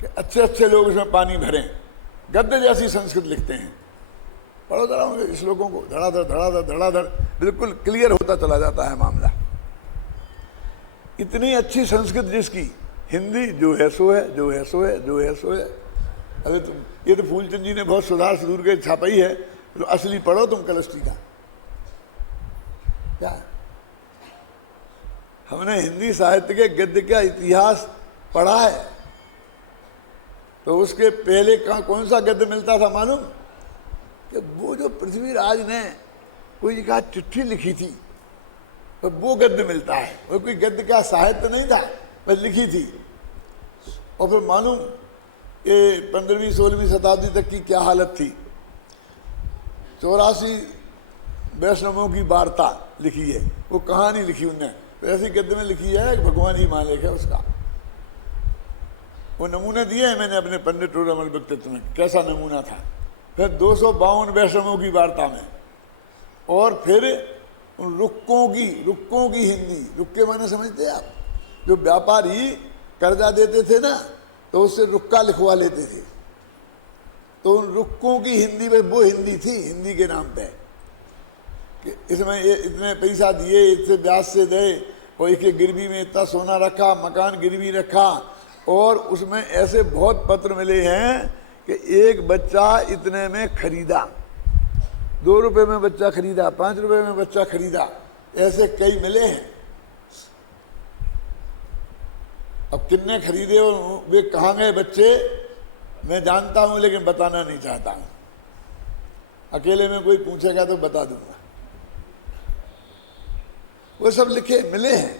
कि अच्छे अच्छे लोग इसमें पानी भरें, गद्य जैसी संस्कृत लिखते हैं। पढ़ो जरा उनके श्लोकों को, धड़ाधड़ धड़ाधड़ धड़ाधड़, बिल्कुल क्लियर होता चला जाता है मामला। इतनी अच्छी संस्कृत जिसकी, हिंदी जो है सो है, जो है सो है, जो है सो है। अरे तुम, ये तो फूलचंद जी ने बहुत सुधार सुधूर के छापाई है, तो असली पढ़ो तुम कलश टीका। क्या हमने हिंदी साहित्य के गद्य का इतिहास पढ़ा है, तो उसके पहले कौन सा गद्य मिलता था मालूम? कि वो जो पृथ्वीराज ने कोई कहा चिट्ठी लिखी थी, तो वो गद्य मिलता है। वो कोई गद्य का साहित्य नहीं था, बस लिखी थी। और फिर मालूम ये 15वीं 16वीं शताब्दी तक की क्या हालत थी। 84 वैष्णवों की वार्ता लिखी है, वो कहानी लिखी उनने, तो ऐसी गद्य में लिखी है, भगवान ही मालिक है उसका। वो नमूने दिए हैं मैंने अपने पंडित टोडरमल व्यक्तित्व में, कैसा नमूना था। फिर 252 वैष्णवों की वार्ता में, और फिर उन रुक्कों की हिंदी। रुक्के माने समझते हैं आप? जो व्यापारी कर्जा देते थे ना, तो उससे रुक्का लिखवा लेते थे। तो उन रुक्कों की हिंदी में वो हिंदी थी, हिंदी के नाम पे कि इसमें ये इतने पैसा दिए, इससे ब्याज से दे, और इसके गिरवी में इतना सोना रखा, मकान गिरवी रखा। और उसमें ऐसे बहुत पत्र मिले हैं कि एक बच्चा इतने में खरीदा, 2 रुपए में बच्चा खरीदा, 5 रुपए में बच्चा खरीदा, ऐसे कई मिले हैं। अब कितने खरीदे और वे कहाँ गए बच्चे, मैं जानता हूं, लेकिन बताना नहीं चाहता हूं। अकेले में कोई पूछेगा तो बता दूंगा। वो सब लिखे मिले हैं।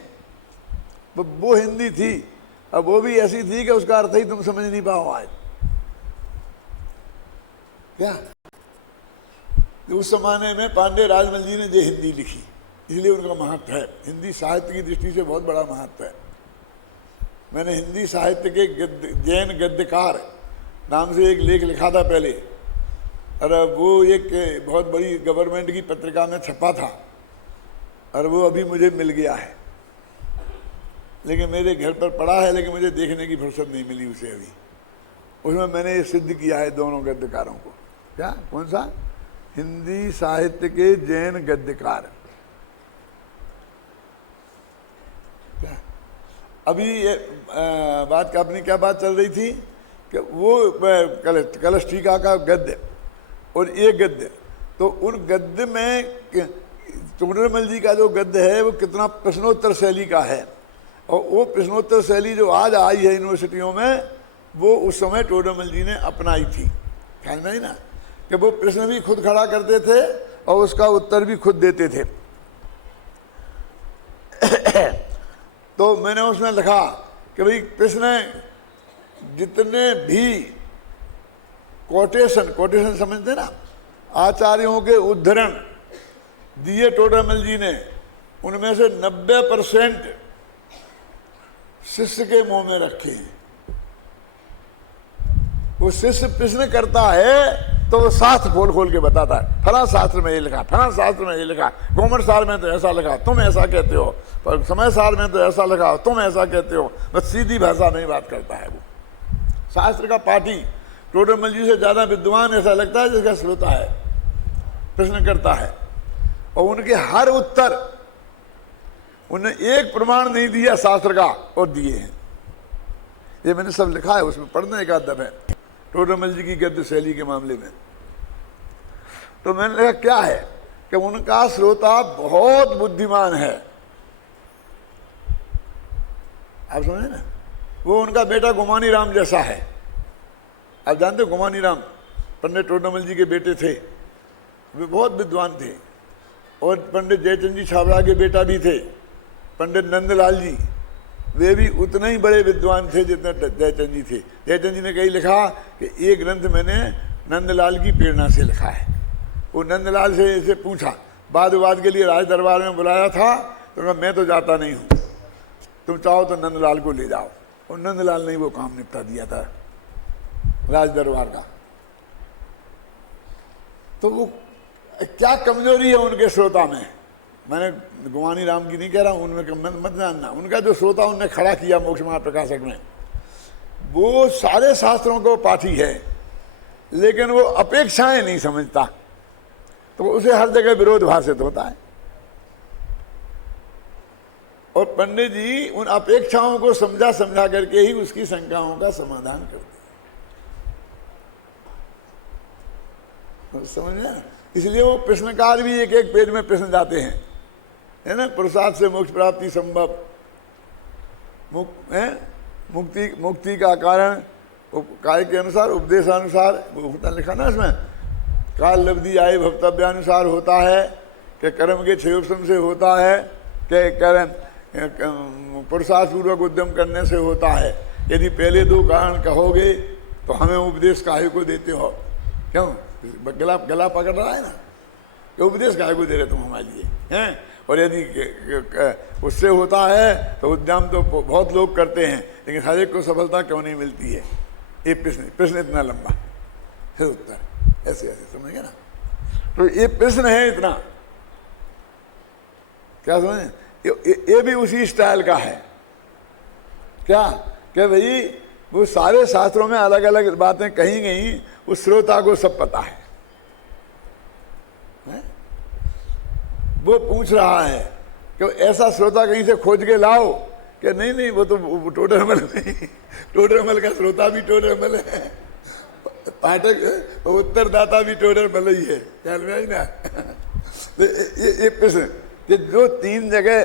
वो हिंदी थी, अब वो भी ऐसी थी कि उसका अर्थ ही तुम समझ नहीं पाओ आज। क्या उस जमाने में पांडे राजमल जी ने ये हिंदी लिखी, इसलिए उनका महत्व है। हिंदी साहित्य की दृष्टि से बहुत बड़ा महत्व है। मैंने हिंदी साहित्य के जैन गद्यकार नाम से एक लेख लिखा था पहले, और वो एक बहुत बड़ी गवर्नमेंट की पत्रिका में छपा था, और वो अभी मुझे मिल गया है, लेकिन मेरे घर पर पड़ा है, लेकिन मुझे देखने की फुर्सत नहीं मिली उसे अभी। उसमें मैंने ये सिद्ध किया है दोनों गद्यकारों को। क्या, कौन सा? हिंदी साहित्य के जैन गद्यकार। क्या अभी ये बात का, अपनी क्या बात चल रही थी कि वो कलश टीका का गद्य और ये गद्य, तो उन गद्य में टोडरमल जी का जो गद्य है वो कितना प्रश्नोत्तर शैली का है। और वो प्रश्नोत्तर शैली जो आज आई है यूनिवर्सिटियों में, वो उस समय टोडरमल जी ने अपनाई थी। ख्याल में ही ना कि वो प्रश्न भी खुद खड़ा करते थे और उसका उत्तर भी खुद देते थे। तो मैंने उसमें लिखा कि भाई प्रश्न जितने भी कोटेशन समझते ना, आचार्यों के उद्धरण दिए टोडरमल जी ने, उनमें से 90% शिष्य के मुंह में रखे हैं। वो शिष्य प्रश्न करता है तो वो शास्त्र खोल खोल के बताता है, फला शास्त्र में ये लिखा, फला शास्त्र में ये लिखा, गोमर सार में तो ऐसा लिखा, तुम ऐसा कहते हो, पर समय सार में तो ऐसा लिखा, तुम ऐसा कहते हो। बस सीधी भाषा में ही बात करता है वो। शास्त्र का पाठी टोडरमल जी से ज्यादा विद्वान ऐसा लगता है जिसका श्रोता है, प्रश्न करता है। और उनके हर उत्तर, उन्हें एक प्रमाण नहीं दिया शास्त्र का, और दिए हैं। ये मैंने सब लिखा है, उसमें पढ़ने का अदब है टोडरमल जी की गद्य शैली के मामले में। तो मैंने लिखा क्या है कि उनका श्रोता बहुत बुद्धिमान है। आप समझे ना, वो उनका बेटा गुमानी राम जैसा है। आप जानते हो गुमानी राम पंडित टोडरमल जी के बेटे थे, वे बहुत विद्वान थे। और पंडित जयचंद जी छाबड़ा के बेटा भी थे पंडित नंदलाल जी, वे भी उतने ही बड़े विद्वान थे जितना जयचंद जी थे। जयचंद जी ने कहीं लिखा कि ये ग्रंथ मैंने नंदलाल की प्रेरणा से लिखा है। वो नंदलाल से इसे पूछा, वाद विवाद के लिए राज दरबार में बुलाया था, तो कहा मैं तो जाता नहीं हूँ, तुम चाहो तो नंदलाल को ले जाओ। और नंदलाल ने वो काम निपटा दिया था राज दरबार का। तो वो क्या कमजोरी है उनके श्रोता में, मैंने गुमानी राम की नहीं कह रहा हूँ, उनमें मत जानना। उनका जो श्रोता उनने खड़ा किया मोक्ष महाप्रकाशक में, वो सारे शास्त्रों को पाठी है, लेकिन वो अपेक्षाएं नहीं समझता, तो उसे हर जगह विरोध भाषित होता है। और पंडित जी उन अपेक्षाओं को समझा समझा करके ही उसकी शंकाओं का समाधान करते हैं। समझ में, इसलिए वो प्रश्नकार भी एक एक पेज में प्रश्न जाते हैं, है ना। प्रसाद से मोक्ष प्राप्ति संभव, मुक्ति का कारण काय के अनुसार, उपदेशानुसार होता लिखा ना इसमें। काल लब्धि आय भवतव्यानुसार होता है, कि कर्म के क्षयोपम से होता है, कि कर्म पुरुषार्थ पूर्वक उद्यम करने से होता है। यदि पहले दो कारण कहोगे तो हमें उपदेश काहे को देते हो? क्यों गला पकड़ रहा है ना, कि उपदेश काहे को दे रहे तुम हमारे लिए हैं। और यदि उससे होता है तो उद्यम तो बहुत लोग करते हैं, लेकिन हर एक को सफलता क्यों नहीं मिलती है? ये प्रश्न इतना लंबा, फिर उत्तर ऐसे ऐसे, समझ गए ना। तो ये प्रश्न है इतना, क्या समझे, ये भी उसी स्टाइल का है। क्या कि भाई वो सारे शास्त्रों में अलग अलग बातें कही गई, उस श्रोता को सब पता है। वो पूछ रहा है कि ऐसा श्रोता कहीं से खोज के लाओ, कि नहीं नहीं वो तो टोडरमल नहीं, टोडरमल का श्रोता भी टोडरमल है, पाठक उत्तरदाता भी टोडरमल ही है, ख्याल में आई ना। ये प्रश्न कि जो तीन जगह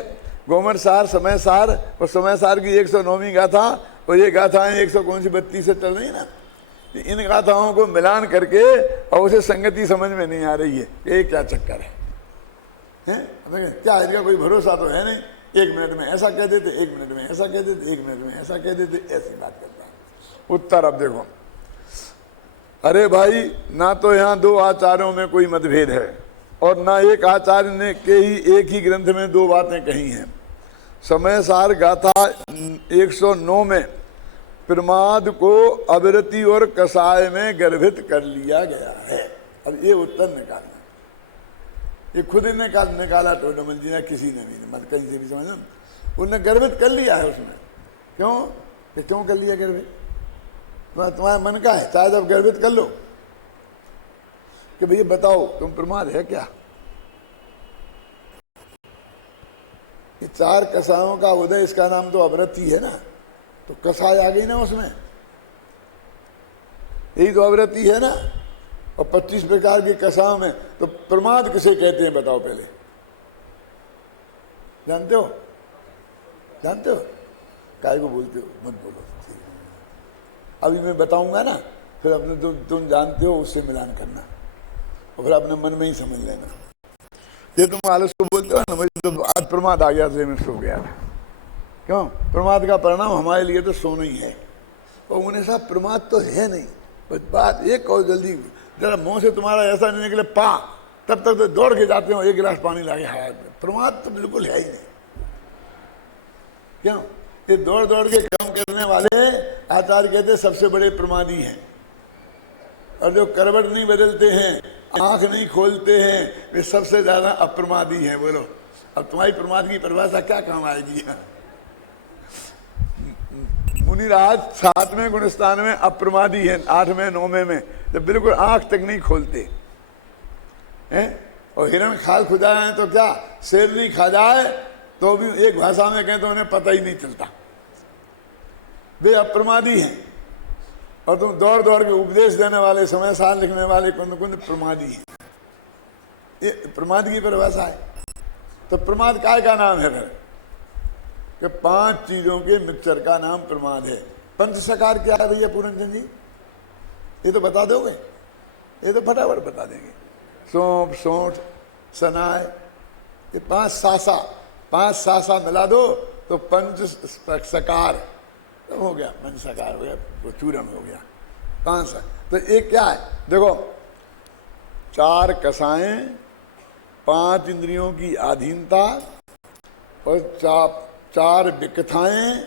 गोमर सार, समय सार और समय सार की 109वीं गाथा, और ये गाथाएं 100 कौन सी 32 से चल रही है ना, इन गाथाओं को मिलान करके और उसे संगति समझ में नहीं आ रही है कि ये क्या चक्कर है, क्या इसका कोई भरोसा तो है नहीं। 1 मिनट में ऐसा कह देते, 1 मिनट में ऐसा कह देते, 1 मिनट में ऐसा कह देते, ऐसी बात करता है। उत्तर अब देखो, अरे भाई ना तो यहाँ दो आचार्यों में कोई मतभेद है, और ना एक आचार्य ने के ही एक ही ग्रंथ में दो बातें कही हैं। समय सार गाथा 109 में प्रमाद को अविरति और कसाय में गर्भित कर लिया गया है। अब ये उत्तर निकालना, ये खुद ही निकाला टोडरमल जी ने, किसी ने भी मत कहीं से भी समझो, उन्होंने गर्भित कर लिया है उसमें। क्यों कि क्यों कर लिया गर्भित? तुम्हारा मन का है, शायद अब गर्भित कर लो कि भैया बताओ तुम प्रमाद है क्या? ये 4 कसायों का उदय, इसका नाम तो अवरति है ना, तो कसाय आ गई ना उसमें, यही तो अवरति है ना। और 25 प्रकार के कसायों में तो प्रमाद किसे कहते हैं बताओ पहले, जानते हो? जानते हो? काय को बोलते हो? मत बोलो, अभी मैं बताऊंगा ना, फिर अपने तुम जानते हो उससे मिलान करना, और फिर अपने मन में ही समझ लेना। ये तुम आलस को बोलते हो ना, मुझे तो आज प्रमाद आ गया तो मैं सो गया था। क्यों? प्रमाद का परिणाम हमारे लिए तो सोना ही है, और उन्हें साहब प्रमाद तो है नहीं। बस बात एक और जल्दी, जरा मुंह से तुम्हारा ऐसा नहीं निकले पा, तब तक तो दौड़ के जाते हो 1 गिलास पानी लाके हवा में। प्रमाद तो बिल्कुल है ही नहीं। क्यों? ये दौड़ दौड़ के काम करने वाले आचार्य कहते सबसे बड़े प्रमादी हैं, और जो करवट नहीं बदलते हैं, आंख नहीं खोलते हैं, वे सबसे ज्यादा अप्रमादी हैं। बोलो अब तुम्हारी प्रमाद की परिभाषा क्या काम आएगी? मुनिराज 7वें गुणस्थान में अप्रमादी है, 8वें 9वें में जब बिल्कुल आंख तक नहीं खोलते हैं। और हिरण खाल खुदा है तो क्या, शेर नहीं खा जाए तो भी एक भाषा में कहें तो उन्हें पता ही नहीं चलता, वे अप्रमादी हैं। और तुम दौड़ दौड़ के उपदेश देने वाले, समय साल लिखने वाले कुंद कुंद प्रमादी हैं। ये प्रमाद की परिभाषा है। तो प्रमाद काय का नाम है फिर कि 5 चीजों के मिक्सचर का नाम प्रमाद है। पंच सकार क्या है भैया पूरनचंद जी, ये तो बता दोगे? ये तो फटाफट बता देंगे। सौंफ, सोंठ, सनाय, ये 5 सासा मिला दो तो पंच सकार तो हो गया, पंच सकार हो गया, वो चूरन हो गया। 5 तो एक क्या है देखो, 4 कसाएं, 5 इंद्रियों की अधीनता और 4 विकथाएं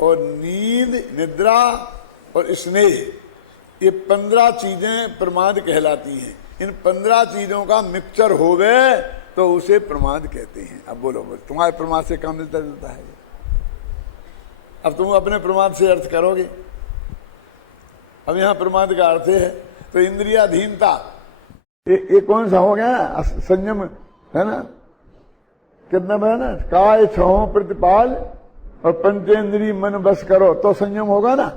और नींद, निद्रा और स्नेह, ये 15 चीजें प्रमाद कहलाती हैं। इन 15 चीजों का मिक्सचर होवे तो उसे प्रमाद कहते हैं। अब बोलो तुम्हारे प्रमाद से क्या मिलता जुलता है? अब तुम अपने प्रमाद से अर्थ करोगे। अब यहाँ प्रमाद का अर्थ है तो इंद्रियाधीनता, ये कौन सा हो गया? संयम है ना, कितना है ना, काय छहो प्रतिपाल और पंचेंद्रिय मन बस करो तो संयम होगा ना।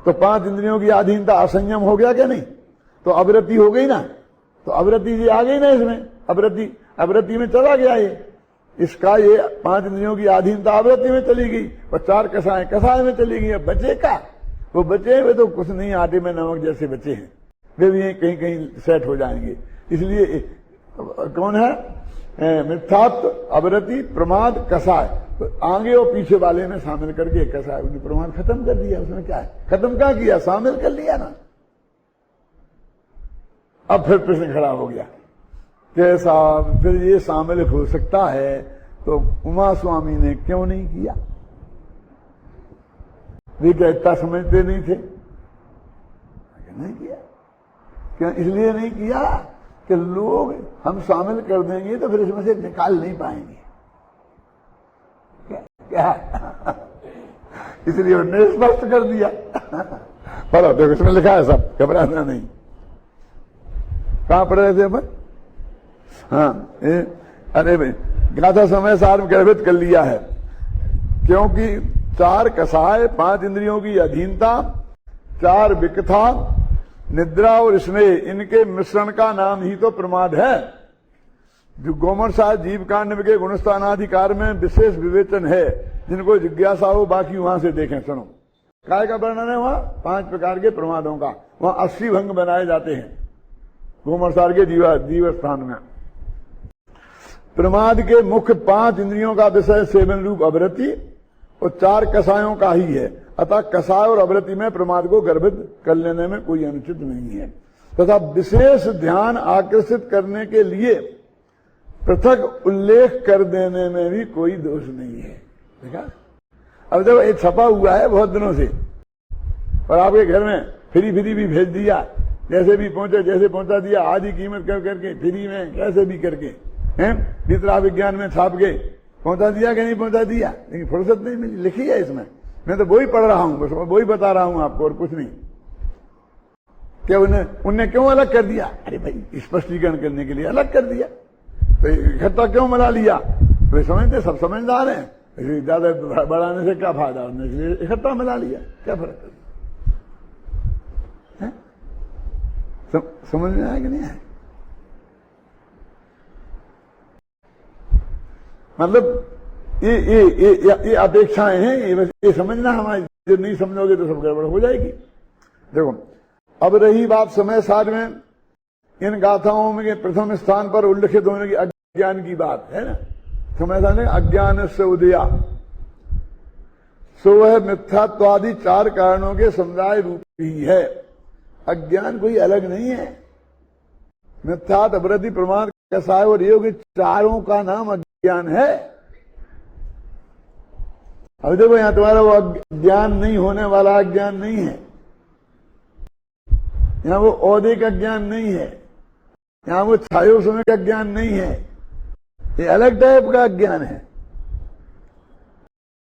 तो 5 इंद्रियों की अधीनता असंयम हो गया क्या नहीं? तो अवरति हो गई ना। तो अवरति जी आ गई ना इसमें, अवरति में चला गया ये, इसका ये 5 इंद्रियों की अधीनता अवरति में चली गई और 4 कसाएं कसाय में चली गई। अब बचे का, वो बचे हुए तो कुछ नहीं, आटे में नमक जैसे बचे हैं, वे भी कहीं कहीं सेट हो जाएंगे। इसलिए कौन है? मिथ्यात्व, अवरति, प्रमाद, कसाय, तो आगे और पीछे वाले में शामिल करके कसाय उन्हें प्रमाद खत्म कर दिया। उसमें क्या है? खत्म क्या किया? शामिल कर लिया ना। अब फिर प्रश्न खड़ा हो गया, कैसा फिर ये शामिल हो सकता है? तो उमा स्वामी ने क्यों नहीं किया? वे क्या इतना समझते नहीं थे? नहीं किया। क्यों? इसलिए नहीं किया कि लोग हम शामिल कर देंगे तो फिर इसमें से निकाल नहीं पाएंगे। क्या? इसलिए उन्होंने स्पष्ट कर दिया। पढ़ो देखो, इसमें लिखा है सब, घबराना नहीं। कहां पढ़ रहे थे अपन? हाँ, अरे भाई गाथा समय सार गर्भित कर लिया है, क्योंकि 4 कसाय, 5 इंद्रियों की अधीनता, 4 विकथा, निद्रा और स्नेह, इनके मिश्रण का नाम ही तो प्रमाद है। जो गोमर साहब जीव कांड के गुणस्थानाधिकार में विशेष विवेचन है, जिनको जिज्ञासा हो बाकी वहां से देखें। सुनो, काय का वर्णन है वहां? 5 प्रकार के प्रमादों का। वहां 80 भंग बनाए जाते हैं गोमर साहब के जीव स्थान में। प्रमाद के मुख्य 5 इंद्रियों का विषय सेवन रूप अवरति और 4 कसायों का ही है। अतः कसाय और अवरति में प्रमाद को गर्भित कर लेने में कोई अनुचित नहीं है, तथा विशेष ध्यान आकर्षित करने के लिए पृथक उल्लेख कर देने में भी कोई दोष नहीं है। देखा? अब देखो ये छपा हुआ है बहुत दिनों से, और आपके घर में फ्री भी भेज दिया, जैसे भी पहुंचे जैसे पहुंचा दिया, आधी कीमत कर करके फ्री में कैसे भी करके हैं, वितरा विज्ञान में छाप के पहुंचा दिया कि नहीं पहुंचा दिया, लेकिन फुर्सत नहीं मिली। लिखी है इसमें, मैं तो वही पढ़ रहा हूं, बस वही बता रहा हूं आपको और कुछ नहीं। क्या उन्हें क्यों अलग कर दिया? अरे भाई स्पष्टीकरण करने के लिए अलग कर दिया। तो इकट्ठा क्यों मिला लिया? वे समझते, सब समझदार हैं, ज्यादा बढ़ाने से क्या फायदा, इसलिए इकट्ठा मिला लिया, क्या फर्क है? समझ में आया कि नहीं आया? मतलब ये अपेक्षाएं हैं, ये समझना हमारी, जो नहीं समझोगे तो सब गड़बड़ हो जाएगी। देखो, अब रही बात समय सार में इन गाथाओं में प्रथम स्थान पर उल्लिखित होने की अज्ञान की बात है ना। समय सार में अज्ञान से उदया, सो वह मिथ्यात्वादि 4 कारणों के समुदाय रूप ही है। अज्ञान कोई अलग नहीं है। मिथ्यात, अवरति, प्रमाद, कसाय और योग, चारों का नाम अज्ञान है। अब देखो यहां तुम्हारा वो ज्ञान नहीं होने वाला अज्ञान नहीं है, यहां वो औदे का ज्ञान नहीं है, यहां वो छायो समय का ज्ञान नहीं है, ये अलग टाइप का अज्ञान है।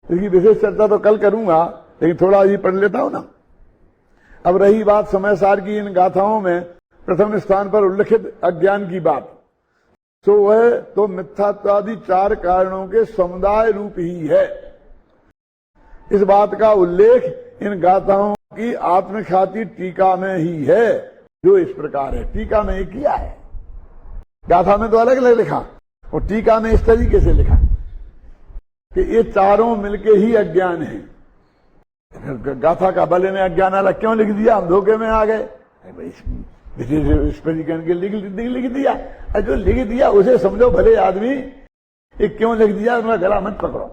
इसकी विशेष चर्चा तो कल करूंगा, लेकिन थोड़ा अभी पढ़ लेता हूं ना। अब रही बात समय सार की इन गाथाओं में प्रथम स्थान पर उल्लिखित अज्ञान की बात, तो वह तो मिथ्यात्वादि 4 कारणों के समुदाय रूप ही है। इस बात का उल्लेख इन गाथाओं की आत्मख्याति टीका में ही है, जो इस प्रकार है। टीका में किया है, गाथा में तो अलग अलग लिखा और टीका में इस तरीके से लिखा कि ये चारों मिलके ही अज्ञान है। गाथा का बल में अज्ञान अलग क्यों लिख दिया, हम धोखे में आ गए। इस पर लिख दिया, जो लिख दिया उसे समझो भले आदमी, ये क्यों लिख दिया, उनका गला मत पकड़ो।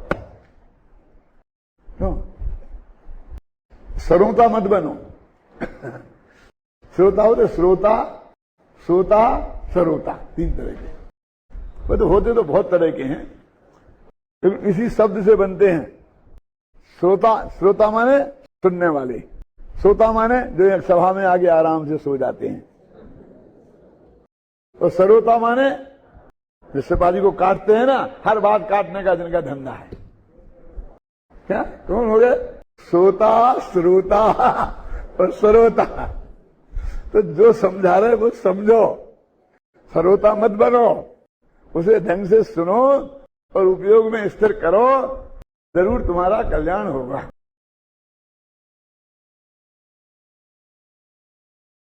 क्यों श्रोता मत बनो। श्रोता हो तो श्रोता, श्रोता, सरोता, तीन तरह के। वो तो होते तो बहुत तरह के हैं, लेकिन इसी शब्द से बनते हैं। श्रोता, श्रोता माने सुनने वाले, श्रोता माने जो एक सभा में आगे आराम से सो जाते हैं, और सरोता माने जो सिपाही को काटते हैं ना, हर बात काटने का जिनका धंधा है। क्या कौन हो गए? श्रोता, श्रोता और सरोता। तो जो समझा रहे वो समझो, सरोता मत बनो, उसे ढंग से सुनो और उपयोग में स्थिर करो, जरूर तुम्हारा कल्याण होगा।